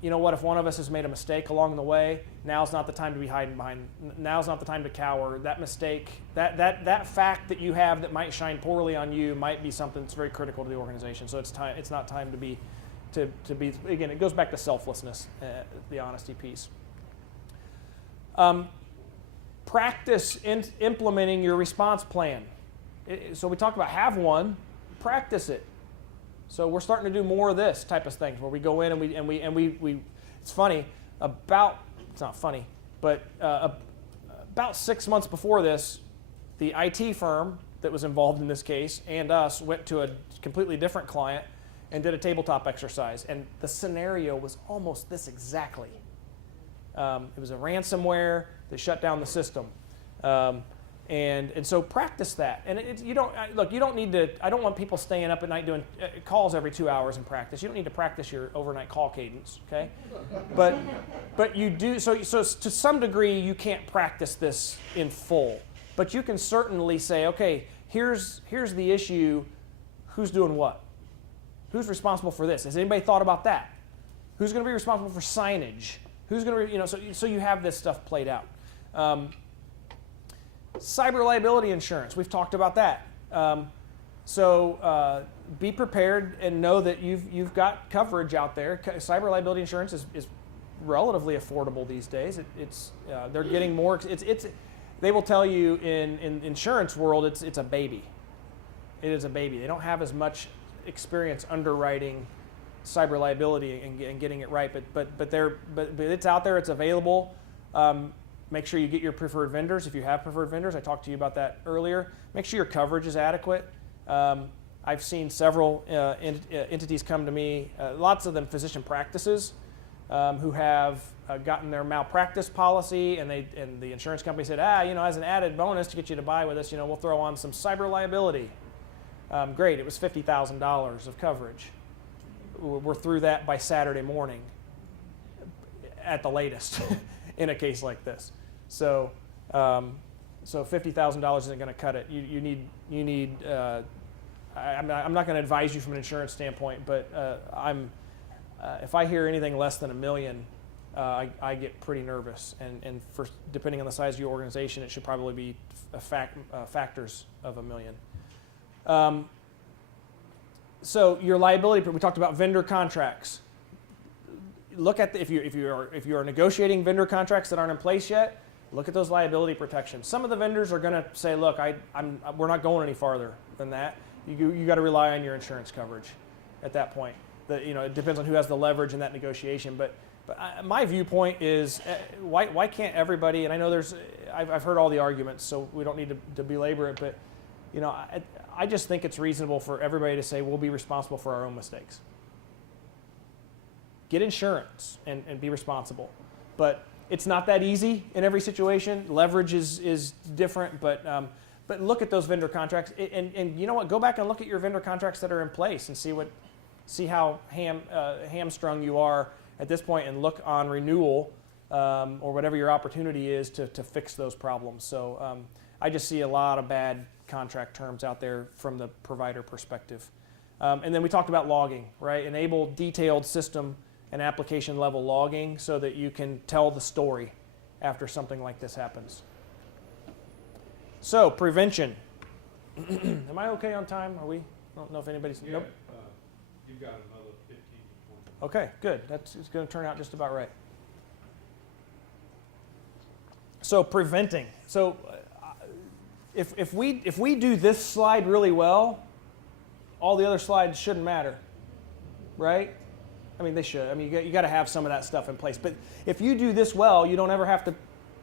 you know what, if one of us has made a mistake along the way, now's not the time to be hiding behind, now's not the time to cower. That mistake, that fact that you have that might shine poorly on you might be something that's very critical to the organization. So it's not time to be, again, it goes back to selflessness, the honesty piece. Practice implementing your response plan. So we talked about have one, practice it. So we're starting to do more of this type of things where we go in and we it's funny, it's not funny, but about 6 months before this, the IT firm that was involved in this case and us went to a completely different client and did a tabletop exercise. And the scenario was almost this exactly. It was a ransomware that shut down the system. And so practice that. And you don't need to, I don't want people staying up at night doing calls every 2 hours in practice. You don't need to practice your overnight call cadence, okay? But you do, so to some degree you can't practice this in full. But you can certainly say, okay, here's the issue, who's doing what? Who's responsible for this? Has anybody thought about that? Who's going to be responsible for signage? Who's going to, so you have this stuff played out. Cyber liability insurance, we've talked about that. So be prepared and know that you've got coverage out there. Cyber liability insurance is relatively affordable these days. They're getting more. They will tell you in insurance world it's a baby. It is a baby. They don't have as much experience underwriting cyber liability and getting it right, but it's out there. It's available. Make sure you get your preferred vendors. If you have preferred vendors, I talked to you about that earlier. Make sure your coverage is adequate. I've seen several entities come to me, lots of them physician practices, who have gotten their malpractice policy, and the insurance company said, as an added bonus to get you to buy with us, we'll throw on some cyber liability. Great, it was $50,000 of coverage. We're through that by Saturday morning, at the latest, in a case like this. So $50,000 isn't going to cut it. You need. I'm not going to advise you from an insurance standpoint, but if I hear anything less than $1 million, I get pretty nervous. And for depending on the size of your organization, it should probably be factors of $1 million. So your liability. We talked about vendor contracts. Look at if you are negotiating vendor contracts that aren't in place yet. Look at those liability protections. Some of the vendors are going to say, "Look, we're not going any farther than that." You got to rely on your insurance coverage at that point. It depends on who has the leverage in that negotiation. But my viewpoint is, why can't everybody? And I know I've heard all the arguments, so we don't need to belabor it. But I just think it's reasonable for everybody to say we'll be responsible for our own mistakes. Get insurance and be responsible. But it's not that easy in every situation. Leverage is different, but look at those vendor contracts. And you know what? Go back and look at your vendor contracts that are in place and see how hamstrung you are at this point, and look on renewal or whatever your opportunity is to fix those problems. So I just see a lot of bad contract terms out there from the provider perspective. And then we talked about logging, right? Enable detailed system and application level logging so that you can tell the story after something like this happens. So prevention. Am I okay on time? Are we? I don't know if anybody's. Yeah, Nope. You've got another 15 to 20. Okay, good. It's going to turn out just about right. So preventing. So if we do this slide really well, all the other slides shouldn't matter, right? I mean, they should. I mean, you got to have some of that stuff in place. But if you do this well, you don't ever have to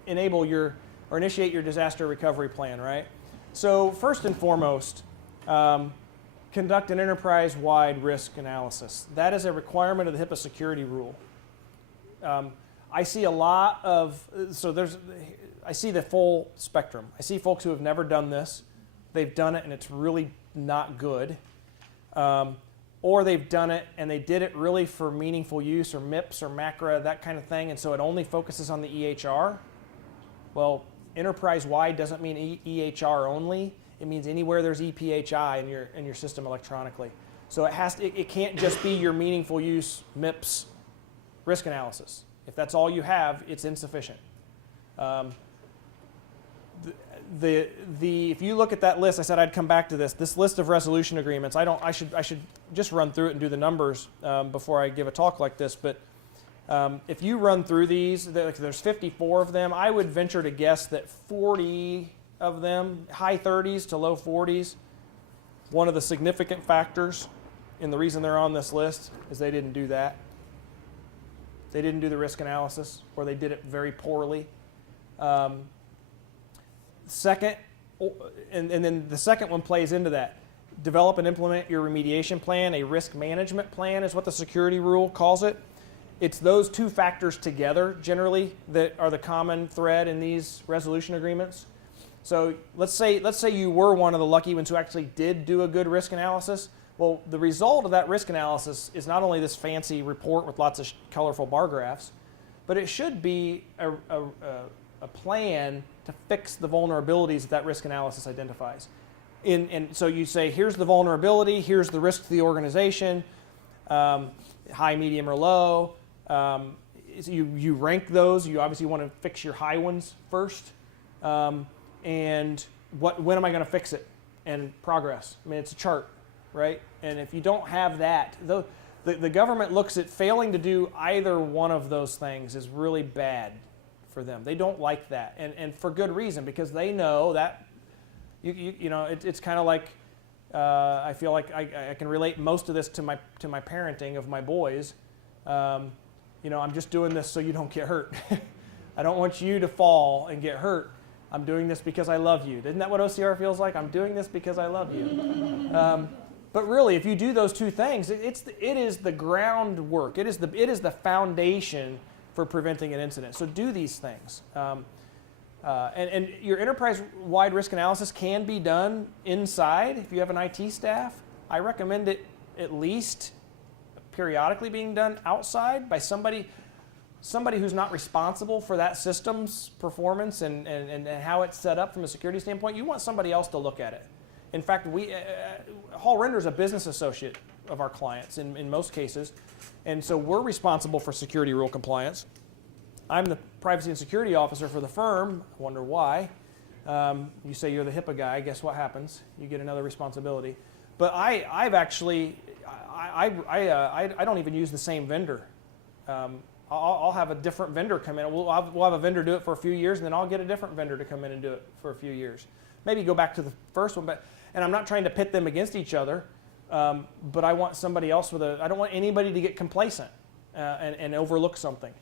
enable or initiate your disaster recovery plan, right? So first and foremost, conduct an enterprise-wide risk analysis. That is a requirement of the HIPAA security rule. I see a lot of, I see the full spectrum. I see folks who have never done this. They've done it and it's really not good. Or they've done it and they did it really for meaningful use or MIPS or MACRA, that kind of thing, and so it only focuses on the EHR. Well, enterprise-wide doesn't mean EHR only. It means anywhere there's EPHI in your system electronically. So it can't just be your meaningful use MIPS risk analysis. If that's all you have, it's insufficient. If you look at that list, I said I'd come back to this. This list of resolution agreements, I should just run through it and do the numbers before I give a talk like this. But if you run through these, there's 54 of them. I would venture to guess that 40 of them, high 30s to low 40s, one of the significant factors in the reason they're on this list is they didn't do that. They didn't do the risk analysis, or they did it very poorly. Second, and then the second one plays into that. Develop and implement your remediation plan. A risk management plan is what the security rule calls it. It's those two factors together, generally, that are the common thread in these resolution agreements. So let's say you were one of the lucky ones who actually did do a good risk analysis. Well, the result of that risk analysis is not only this fancy report with lots of colorful bar graphs, but it should be a plan to fix the vulnerabilities that risk analysis identifies. And so you say, here's the vulnerability, here's the risk to the organization, high, medium, or low. You rank those. You obviously want to fix your high ones first. And when am I going to fix it? And progress. I mean, it's a chart, right? And if you don't have that, the government looks at failing to do either one of those things is really bad for them. They don't like that, and for good reason, because they know that it's kind of like I feel like I can relate most of this to my parenting of my boys. I'm just doing this so you don't get hurt. I don't want you to fall and get hurt. I'm doing this because I love you. Isn't that what OCR feels like? I'm doing this because I love you. But really, if you do those two things, it is the groundwork. It is the foundation for preventing an incident. So do these things. And your enterprise-wide risk analysis can be done inside if you have an IT staff. I recommend it at least periodically being done outside by somebody who's not responsible for that system's performance and how it's set up from a security standpoint. You want somebody else to look at it. In fact, Hall Render is a business associate of our clients in most cases, and so we're responsible for security rule compliance. I'm the privacy and security officer for the firm. I wonder why. You say you're the HIPAA guy. Guess what happens? You get another responsibility. But I don't even use the same vendor. I'll have a different vendor come in. We'll have a vendor do it for a few years, and then I'll get a different vendor to come in and do it for a few years. Maybe go back to the first one, and I'm not trying to pit them against each other, but I want somebody else I don't want anybody to get complacent and overlook something.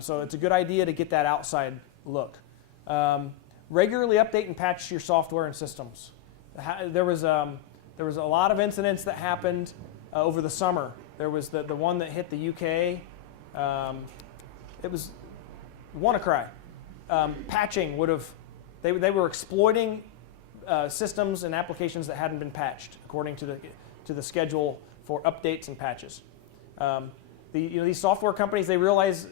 So it's a good idea to get that outside look. Regularly update and patch your software and systems. There was a lot of incidents that happened over the summer. There was the one that hit the UK. It was WannaCry. Patching would have, they were exploiting systems and applications that hadn't been patched according to the schedule for updates and patches. These software companies, they realize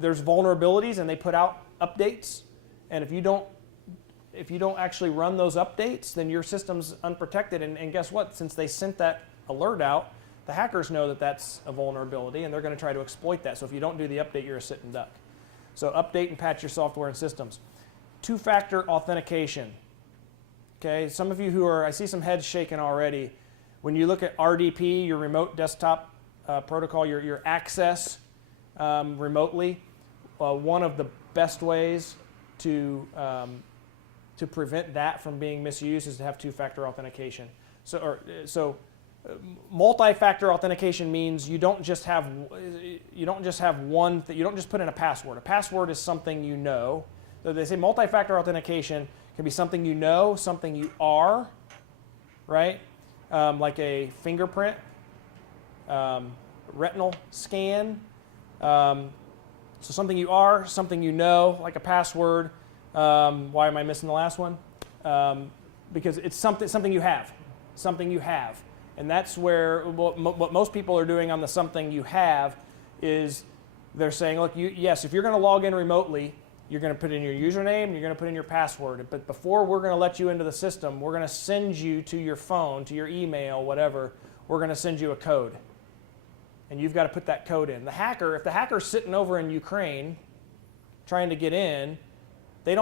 there's vulnerabilities and they put out updates, and if you don't actually run those updates, then your system's unprotected, and guess what? Since they sent that alert out, the hackers know that that's a vulnerability and they're going to try to exploit that. So if you don't do the update, you're a sitting duck. So update and patch your software and systems. Two-factor authentication. Okay, some of you I see some heads shaking already. When you look at RDP, your remote desktop protocol, your access remotely, one of the best ways to prevent that from being misused is to have two-factor authentication. So multi-factor authentication means you don't just have one. You don't just put in a password. A password is something you know. So they say multi-factor authentication can be something you know, something you are, right? Like a fingerprint, retinal scan. So something you are, something you know, like a password. Why am I missing the last one? Because it's something you have, and that's where what most people are doing on the something you have is they're saying, look, yes, if you're going to log in remotely, you're going to put in your username, you're going to put in your password, but before we're going to let you into the system, we're going to send you to your phone, to your email, whatever. We're going to send you a code, and you've got to put that code in. If the hacker's sitting over in Ukraine trying to get in, they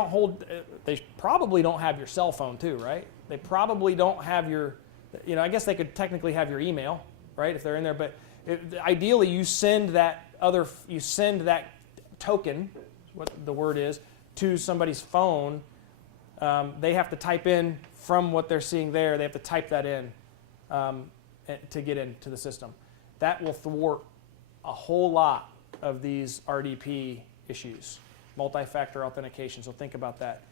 probably don't have your cell phone too, right? They probably don't have your, I guess they could technically have your email, right, if they're in there, but ideally you send that token, what the word is, to somebody's phone. They have to type in from what they're seeing there, they have to type that in to get into the system. That will thwart a whole lot of these RDP issues. Multi-factor authentication. So think about that.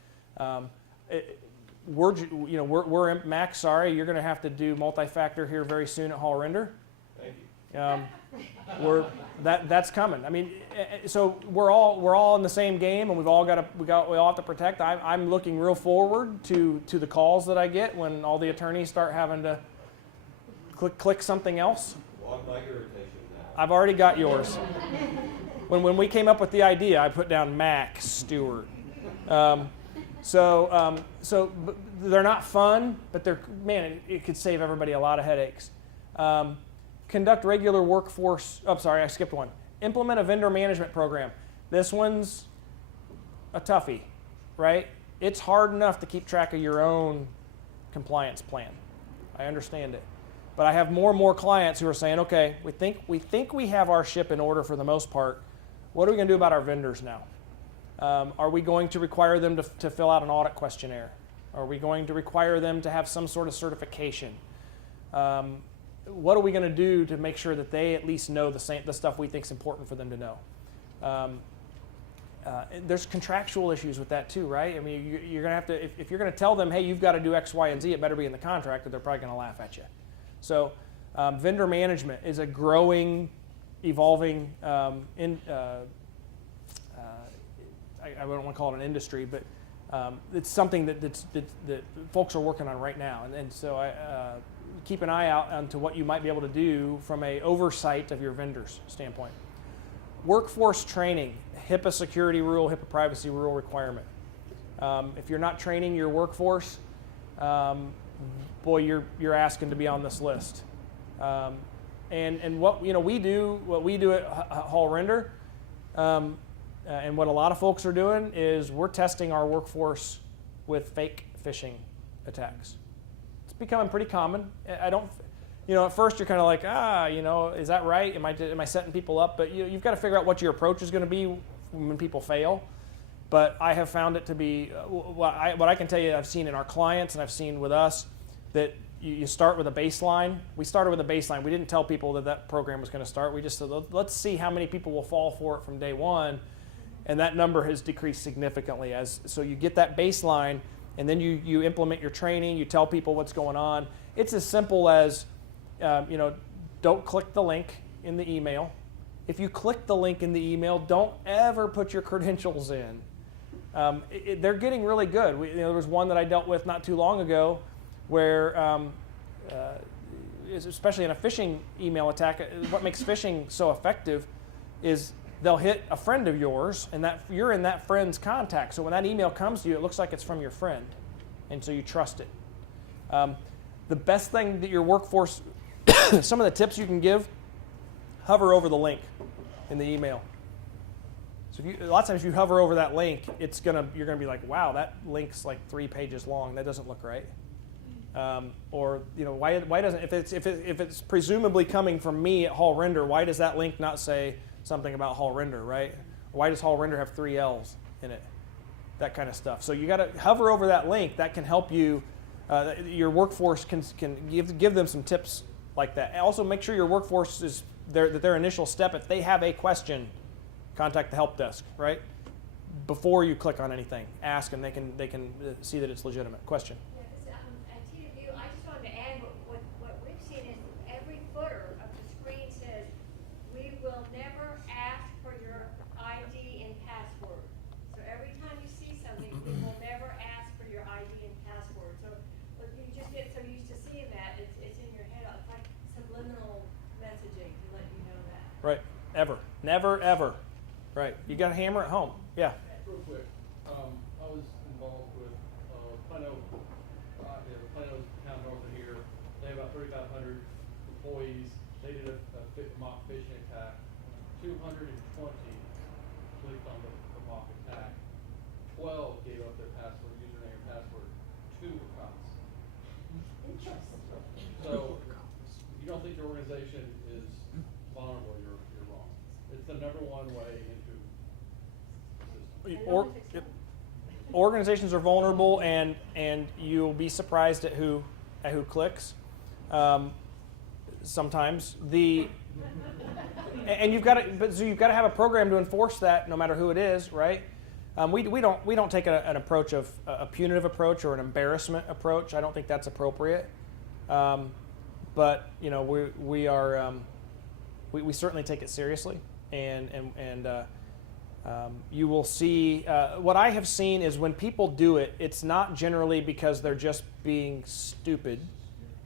We're Max. Sorry, you're going to have to do multi-factor here very soon at Hall Render. Thank you. That's coming. I mean, so we're all in the same game, and we all have to protect. I'm looking real forward to the calls that I get when all the attorneys start having to click something else. Log my irritation now. I've already got yours. When we came up with the idea, I put down Mac Stewart. So they're not fun, but it could save everybody a lot of headaches. Conduct regular workforce. Oh, sorry, I skipped one. Implement a vendor management program. This one's a toughie, right? It's hard enough to keep track of your own compliance plan. I understand it. But I have more and more clients who are saying, okay, we think we have our ship in order for the most part. What are we going to do about our vendors now? Are we going to require them to fill out an audit questionnaire? Are we going to require them to have some sort of certification? What are we going to do to make sure that they at least know the stuff we think is important for them to know? There's contractual issues with that too, right? I mean, you're going to have to, if you're going to tell them, hey, you've got to do X, Y, and Z, it better be in the contract, or they're probably going to laugh at you. So vendor management is a growing, evolving, I don't want to call it an industry, but it's something that folks are working on right now. And so I keep an eye out onto what you might be able to do from an oversight of your vendors standpoint. Workforce training, HIPAA security rule, HIPAA privacy rule requirement. If you're not training your workforce, boy, you're asking to be on this list. And what we do at Hall Render, and what a lot of folks are doing is we're testing our workforce with fake phishing attacks. It's becoming pretty common. At first you're kind of like, is that right? Am I setting people up? But you've got to figure out what your approach is going to be when people fail. But I have found it to be, what I can tell you I've seen in our clients and I've seen with us, that you start with a baseline. We started with a baseline. We didn't tell people that program was going to start. We just said, let's see how many people will fall for it from day one. And that number has decreased significantly. So you get that baseline, and then you implement your training. You tell people what's going on. It's as simple as, don't click the link in the email. If you click the link in the email, don't ever put your credentials in. They're getting really good. There was one that I dealt with not too long ago where, especially in a phishing email attack, what makes phishing so effective is they'll hit a friend of yours, and that you're in that friend's contact. So when that email comes to you, it looks like it's from your friend, and so you trust it. The best thing that your workforce, some of the tips you can give, hover over the link in the email. So a lot of times if you hover over that link, you're gonna be like, wow, that link's like 3 pages long. That doesn't look right. Why doesn't, if it's presumably coming from me at Hall Render, why does that link not say something about Hall Render, right? Why does Hall Render have 3 L's in it? that kind of stuff. So you got to hover over that link. That can help you. Your workforce can give them some tips like that. And also make sure your workforce is their initial step. If they have a question, contact the help desk, right? Before you click on anything, ask, and they can see that it's legitimate. Question. Yeah, at TW, I just wanted to add what we've seen is every footer of the screen says, we will never ask for your ID and password. So every time you see something, we will never ask for your ID and password. So you just get so used to seeing that, it's in your head. It's like subliminal messaging to let you know that. Right. Ever. Never, ever. Right. You got to hammer it home. Yeah. Real quick, I was involved with Plano, Plano's town north of here. They have about 3,500 employees. They did a mock phishing attack. 220 clicked on the mock attack. 12 gave up their password, username and password. 2 were cops. Interesting. So, if you don't think your organization is vulnerable, you're wrong. It's the #1 way into Organizations are vulnerable, and you'll be surprised at who clicks. Sometimes and you've got to have a program to enforce that, no matter who it is, right? We don't take an approach of a punitive approach or an embarrassment approach. I don't think that's appropriate. But we certainly take it seriously, and you will see, what I have seen is when people do it, it's not generally because they're just being stupid.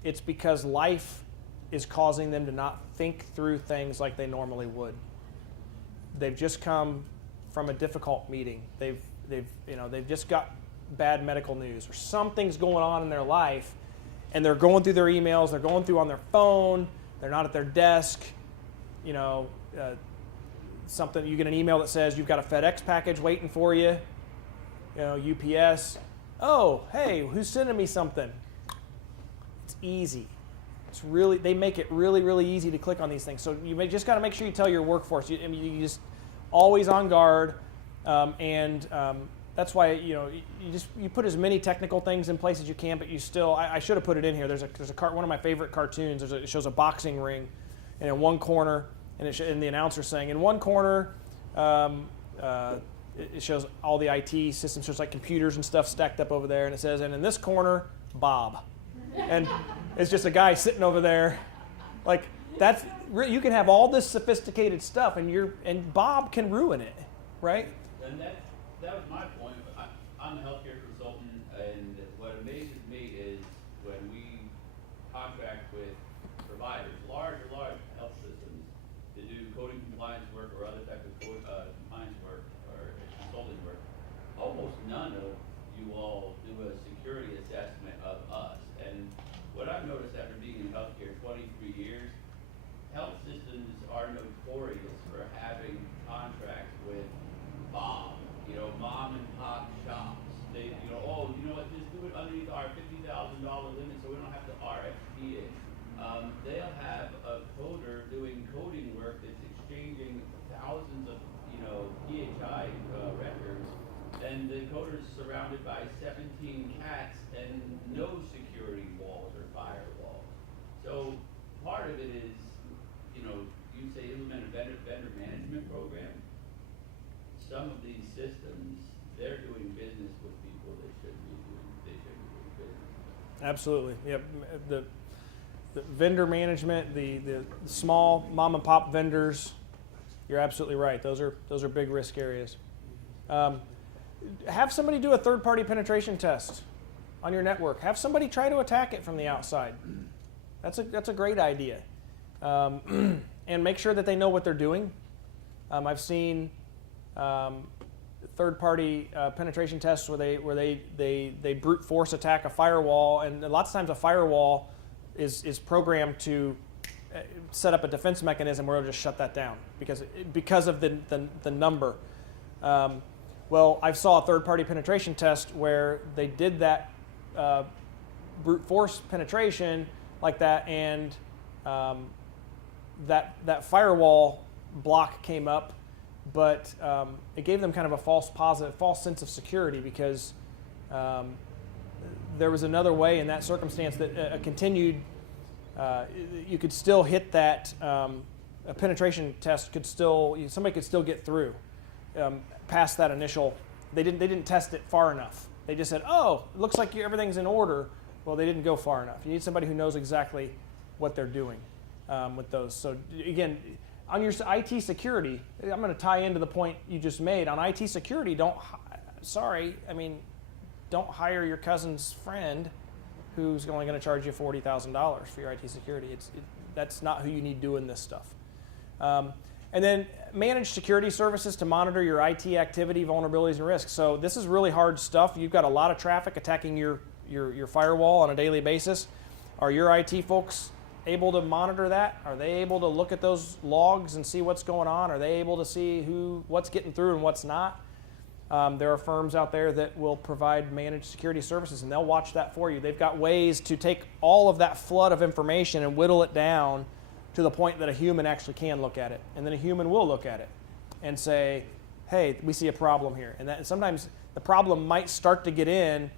It's because life is causing them to not think through things like they normally would. They've just come from a difficult meeting. They've just got bad medical news, or something's going on in their life, and they're going through their emails, they're going through on their phone, they're not at their desk, something, you get an email that says you've got a FedEx package waiting for you, UPS. Oh, hey, who's sending me something? It's easy. They make it really, really easy to click on these things. So you just got to make sure you tell your workforce. You just always on guard, and that's why you put as many technical things in place as you can. But you still, I should have put it in here. There's one of my favorite cartoons. It shows a boxing ring, and in one corner. And the announcer saying, in one corner, it shows all the IT systems, so it's like computers and stuff stacked up over there, and it says, and in this corner, Bob. And it's just a guy sitting over there. Like, you can have all this sophisticated stuff, and Bob can ruin it, right? And that was my point. I'm a healthcare consultant, and what amazes me is when we contract with providers, large health systems, to do coding compliance work or other type of compliance work or consulting work, almost none of you all do a security assessment of us. And what I've noticed after being in healthcare 23 years, health systems are notorious for having contracts with mom and pop shops. They, just do it underneath our $50,000 limit so we don't have to RFP it. They'll have a coder doing coding work that's exchanging thousands of, PHI records, and the coder's surrounded by 17 cats and no security walls or firewalls. So part of it is, you say implement a vendor management program. Some of these systems, they're doing business with people they shouldn't be doing business with. Absolutely. Yep. The vendor management, the small mom and pop vendors, you're absolutely right. Those are big risk areas. Have somebody do a third-party penetration test on your network. Have somebody try to attack it from the outside. That's a great idea. And make sure that they know what they're doing. I've seen third-party penetration tests where they brute force attack a firewall, and lots of times a firewall is programmed to set up a defense mechanism where it'll just shut that down because of the number. Well, I saw a third-party penetration test where they did that brute force penetration like that, and that firewall block came up, but it gave them kind of a false sense of security because there was another way in that circumstance that a continued, you could still hit that, a penetration test could still, somebody could still get through past that initial. They didn't test it far enough. They just said, oh, it looks like everything's in order. Well, they didn't go far enough. You need somebody who knows exactly what they're doing with those. So again, on your IT security, I'm going to tie into the point you just made. On IT security, don't hire your cousin's friend who's only going to charge you $40,000 for your IT security. That's not who you need doing this stuff. And then manage security services to monitor your IT activity, vulnerabilities, and risks. So this is really hard stuff. You've got a lot of traffic attacking your firewall on a daily basis. Are your IT folks able to monitor that? Are they able to look at those logs and see what's going on? Are they able to see what's getting through and what's not? There are firms out there that will provide managed security services, and they'll watch that for you. They've got ways to take all of that flood of information and whittle it down to the point that a human actually can look at it. And then a human will look at it and say, hey, we see a problem here. And sometimes the problem might start to get in,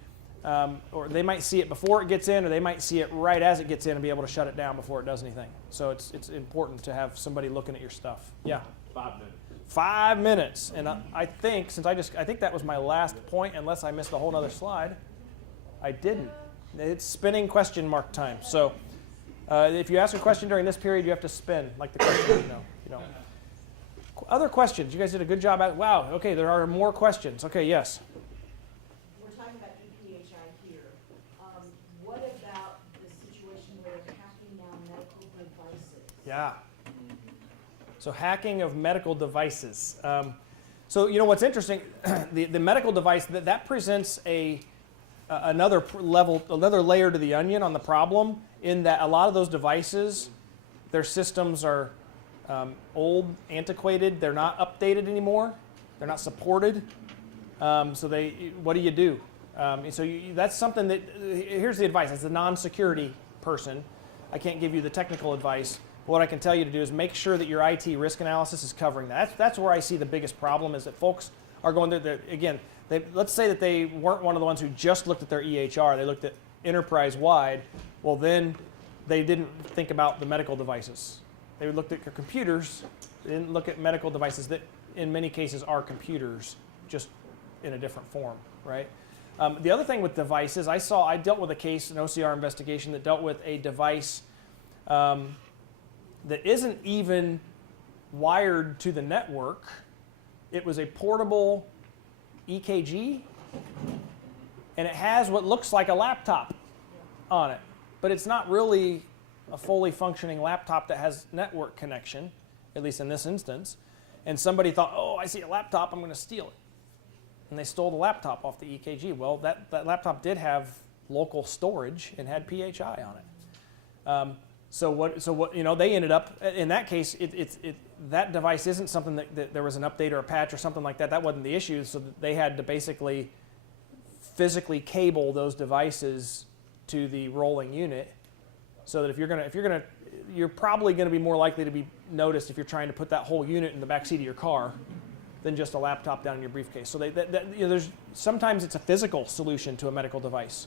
or they might see it before it gets in, or they might see it right as it gets in and be able to shut it down before it does anything. So it's important to have somebody looking at your stuff. Yeah? 5 minutes. 5 minutes. And I think, I think that was my last point, unless I missed a whole other slide. I didn't. It's spinning question mark time. So if you ask a question during this period, you have to spin, like the question, you know. Other questions? You guys did a good job at it. Wow, okay, there are more questions. Okay, yes. We're talking about EPHI here. What about the situation where they're hacking down medical devices? Yeah. So hacking of medical devices. So you know what's interesting, the medical device, that presents another layer to the onion on the problem, in that a lot of those devices, their systems are old, antiquated, they're not updated anymore, they're not supported. So what do you do? That's something that, here's the advice, as a non-security person, I can't give you the technical advice. What I can tell you to do is make sure that your IT risk analysis is covering that. That's where I see the biggest problem, is that folks are going there. Again, let's say that they weren't one of the ones who just looked at their EHR. They looked at enterprise-wide. Well, then they didn't think about the medical devices. They looked at their computers. They didn't look at medical devices that, in many cases, are computers, just in a different form, right? The other thing with devices, I dealt with a case, an OCR investigation, that dealt with a device that isn't even wired to the network. It was a portable EKG, and it has what looks like a laptop on it, but it's not really a fully functioning laptop that has network connection, at least in this instance. And somebody thought, oh, I see a laptop, I'm going to steal it. And they stole the laptop off the EKG. Well, that laptop did have local storage and had PHI on it. So what they ended up, in that case, that device isn't something that there was an update or a patch or something like that. That wasn't the issue. So they had to basically physically cable those devices to the rolling unit, so that if you're probably going to be more likely to be noticed if you're trying to put that whole unit in the back seat of your car than just a laptop down in your briefcase. So there's sometimes it's a physical solution to a medical device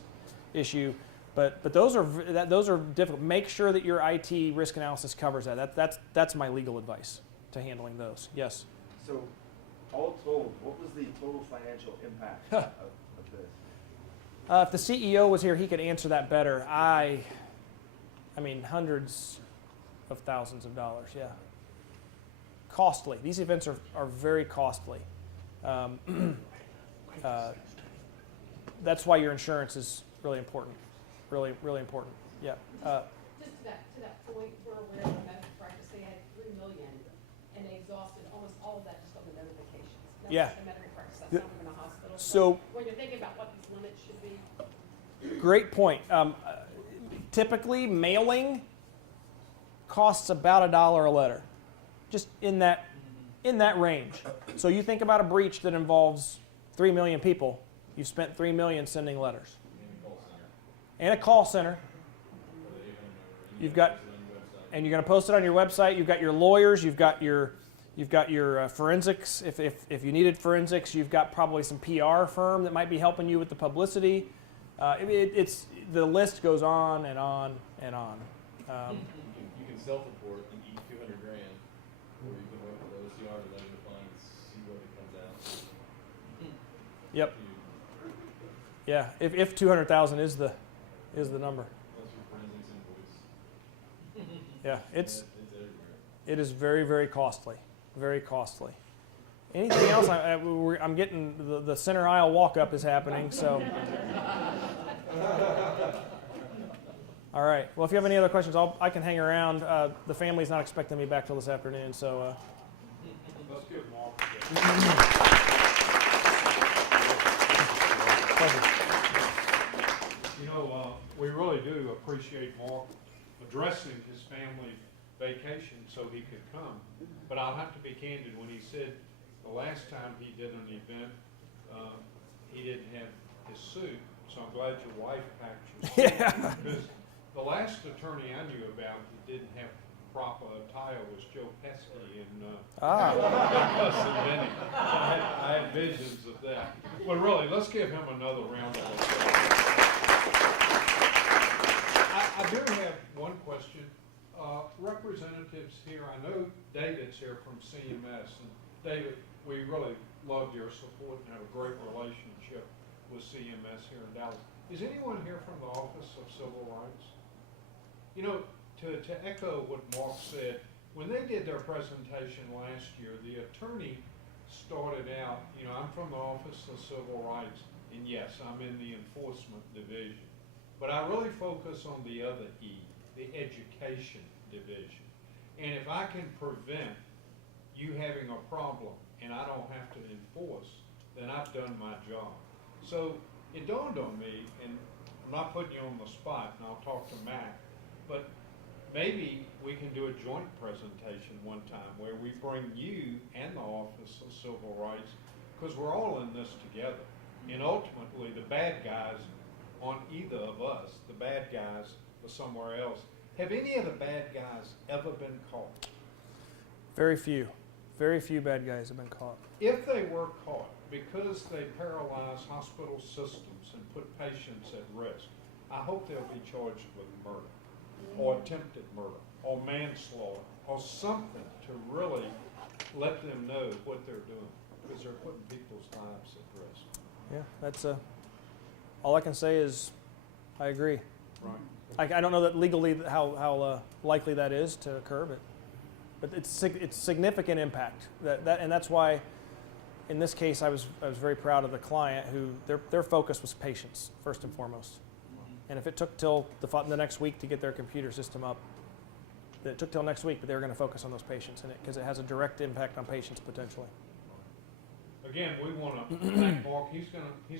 issue. But those are difficult. Make sure that your IT risk analysis covers that. That's my legal advice to handling those. Yes. So, all told, what was the total financial impact of this? If the CEO was here, he could answer that better. I mean, hundreds of thousands of dollars. Yeah. Costly. These events are very costly. That's why your insurance is really important. Really, really important. Yeah. Just to that point, we're aware of a medical practice, they had $3 million, and they exhausted almost all of that just on the notifications. That's Yeah. just a medical practice, that's not even a hospital. So when you're thinking about what these limits should be. Great point. Typically, mailing costs about $1 a letter, just in that range. So you think about a breach that involves 3 million people. You've spent 3 million sending letters. And a call center. You've got, and you're going to post it on your website. You've got your lawyers. You've got your You've got your forensics. If you needed forensics, you've got probably some PR firm that might be helping you with the publicity. It's the list goes on and on and on. You can self-report and eat $200,000, or you can wait for the OCR to let it define and see what it comes out. Yep. Yeah. If 200,000 is the number. Plus your forensics invoice. Yeah. It's everywhere. It is very, very costly. Very costly. Anything else? I'm getting the center aisle walk-up is happening, so. All right. Well, if you have any other questions, I can hang around. The family's not expecting me back till this afternoon, so. Let's give Mark Pleasure. You know, we really do appreciate Mark addressing his family vacation so he could come. But I'll have to be candid when he said the last time he did an event, he didn't have his suit. So I'm glad your wife packed your suit. Yeah. Because the last attorney I knew about that didn't have proper attire was Joe Pesky in Gus and Benny. I had visions of that. But really, let's give him another round of applause. I do have one question. Representatives here, I know David's here from CMS, and David, we really love your support and have a great relationship with CMS here in Dallas. Is anyone here from the Office of Civil Rights? You know, to echo what Mark said, when they did their presentation last year, the attorney started out, you know, I'm from the Office of Civil Rights, and yes, I'm in the enforcement division. But I really focus on the other E, the education division. And if I can prevent you having a problem and I don't have to enforce, then I've done my job. So it dawned on me, and I'm not putting you on the spot, and I'll talk to Mac, but maybe we can do a joint presentation one time where we bring you and the Office of Civil Rights, because we're all in this together. And ultimately, the bad guys on either of us, the bad guys or somewhere else, have any of the bad guys ever been caught? Very few. Very few bad guys have been caught. If they were caught because they paralyze hospital systems and put patients at risk, I hope they'll be charged with murder or attempted murder or manslaughter or something to really let them know what they're doing, because they're putting people's lives at risk. Yeah, that's all I can say is I agree. Right. I don't know that legally how likely that is to occur, but it's significant impact. And that's why, in this case, I was very proud of the client who their focus was patients first and foremost. And if it took till the next week to get their computer system up, it took till next week, but they were going to focus on those patients in it because it has a direct impact on patients potentially. Again, we want to thank Mark. He's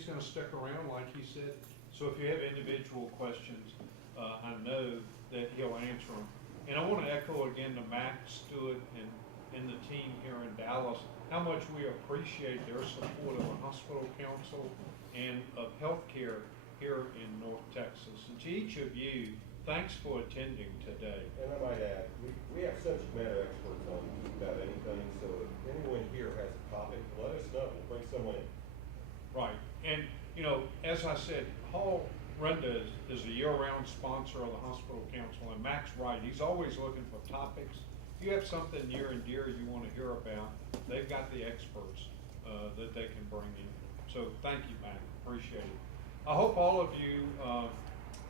gonna stick around, like he said. So if you have individual questions, I know that he'll answer them. And I want to echo again to Mac Stewart and the team here in Dallas how much we appreciate their support of the Hospital Council and of healthcare here in North Texas. And to each of you, thanks for attending today. And I might add, we have subject matter experts on just about anything, so if anyone here has a topic, let us know. We'll bring someone in. Right. And, you know, as I said, Hall Renda is a year-round sponsor of the Hospital Council, and Mac's right. He's always looking for topics. If you have something near and dear you want to hear about, they've got the experts that they can bring in. So thank you, Mac. Appreciate it. I hope all of you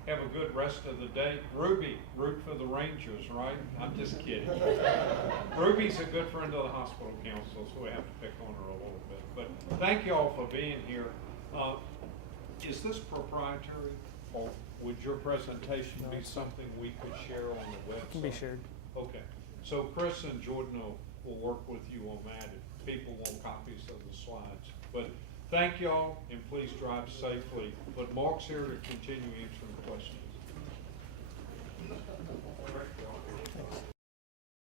have a good rest of the day. Ruby, root for the Rangers, right? I'm just kidding. Ruby's a good friend of the Hospital Council, so we have to pick on her a little bit. But thank you all for being here. Is this proprietary, or would your presentation be something we could share on the website? It can be shared. Okay. So Chris and Jordan will work with you on that if people want copies of the slides. But thank y'all, and please drive safely. But Mark's here to continue answering questions.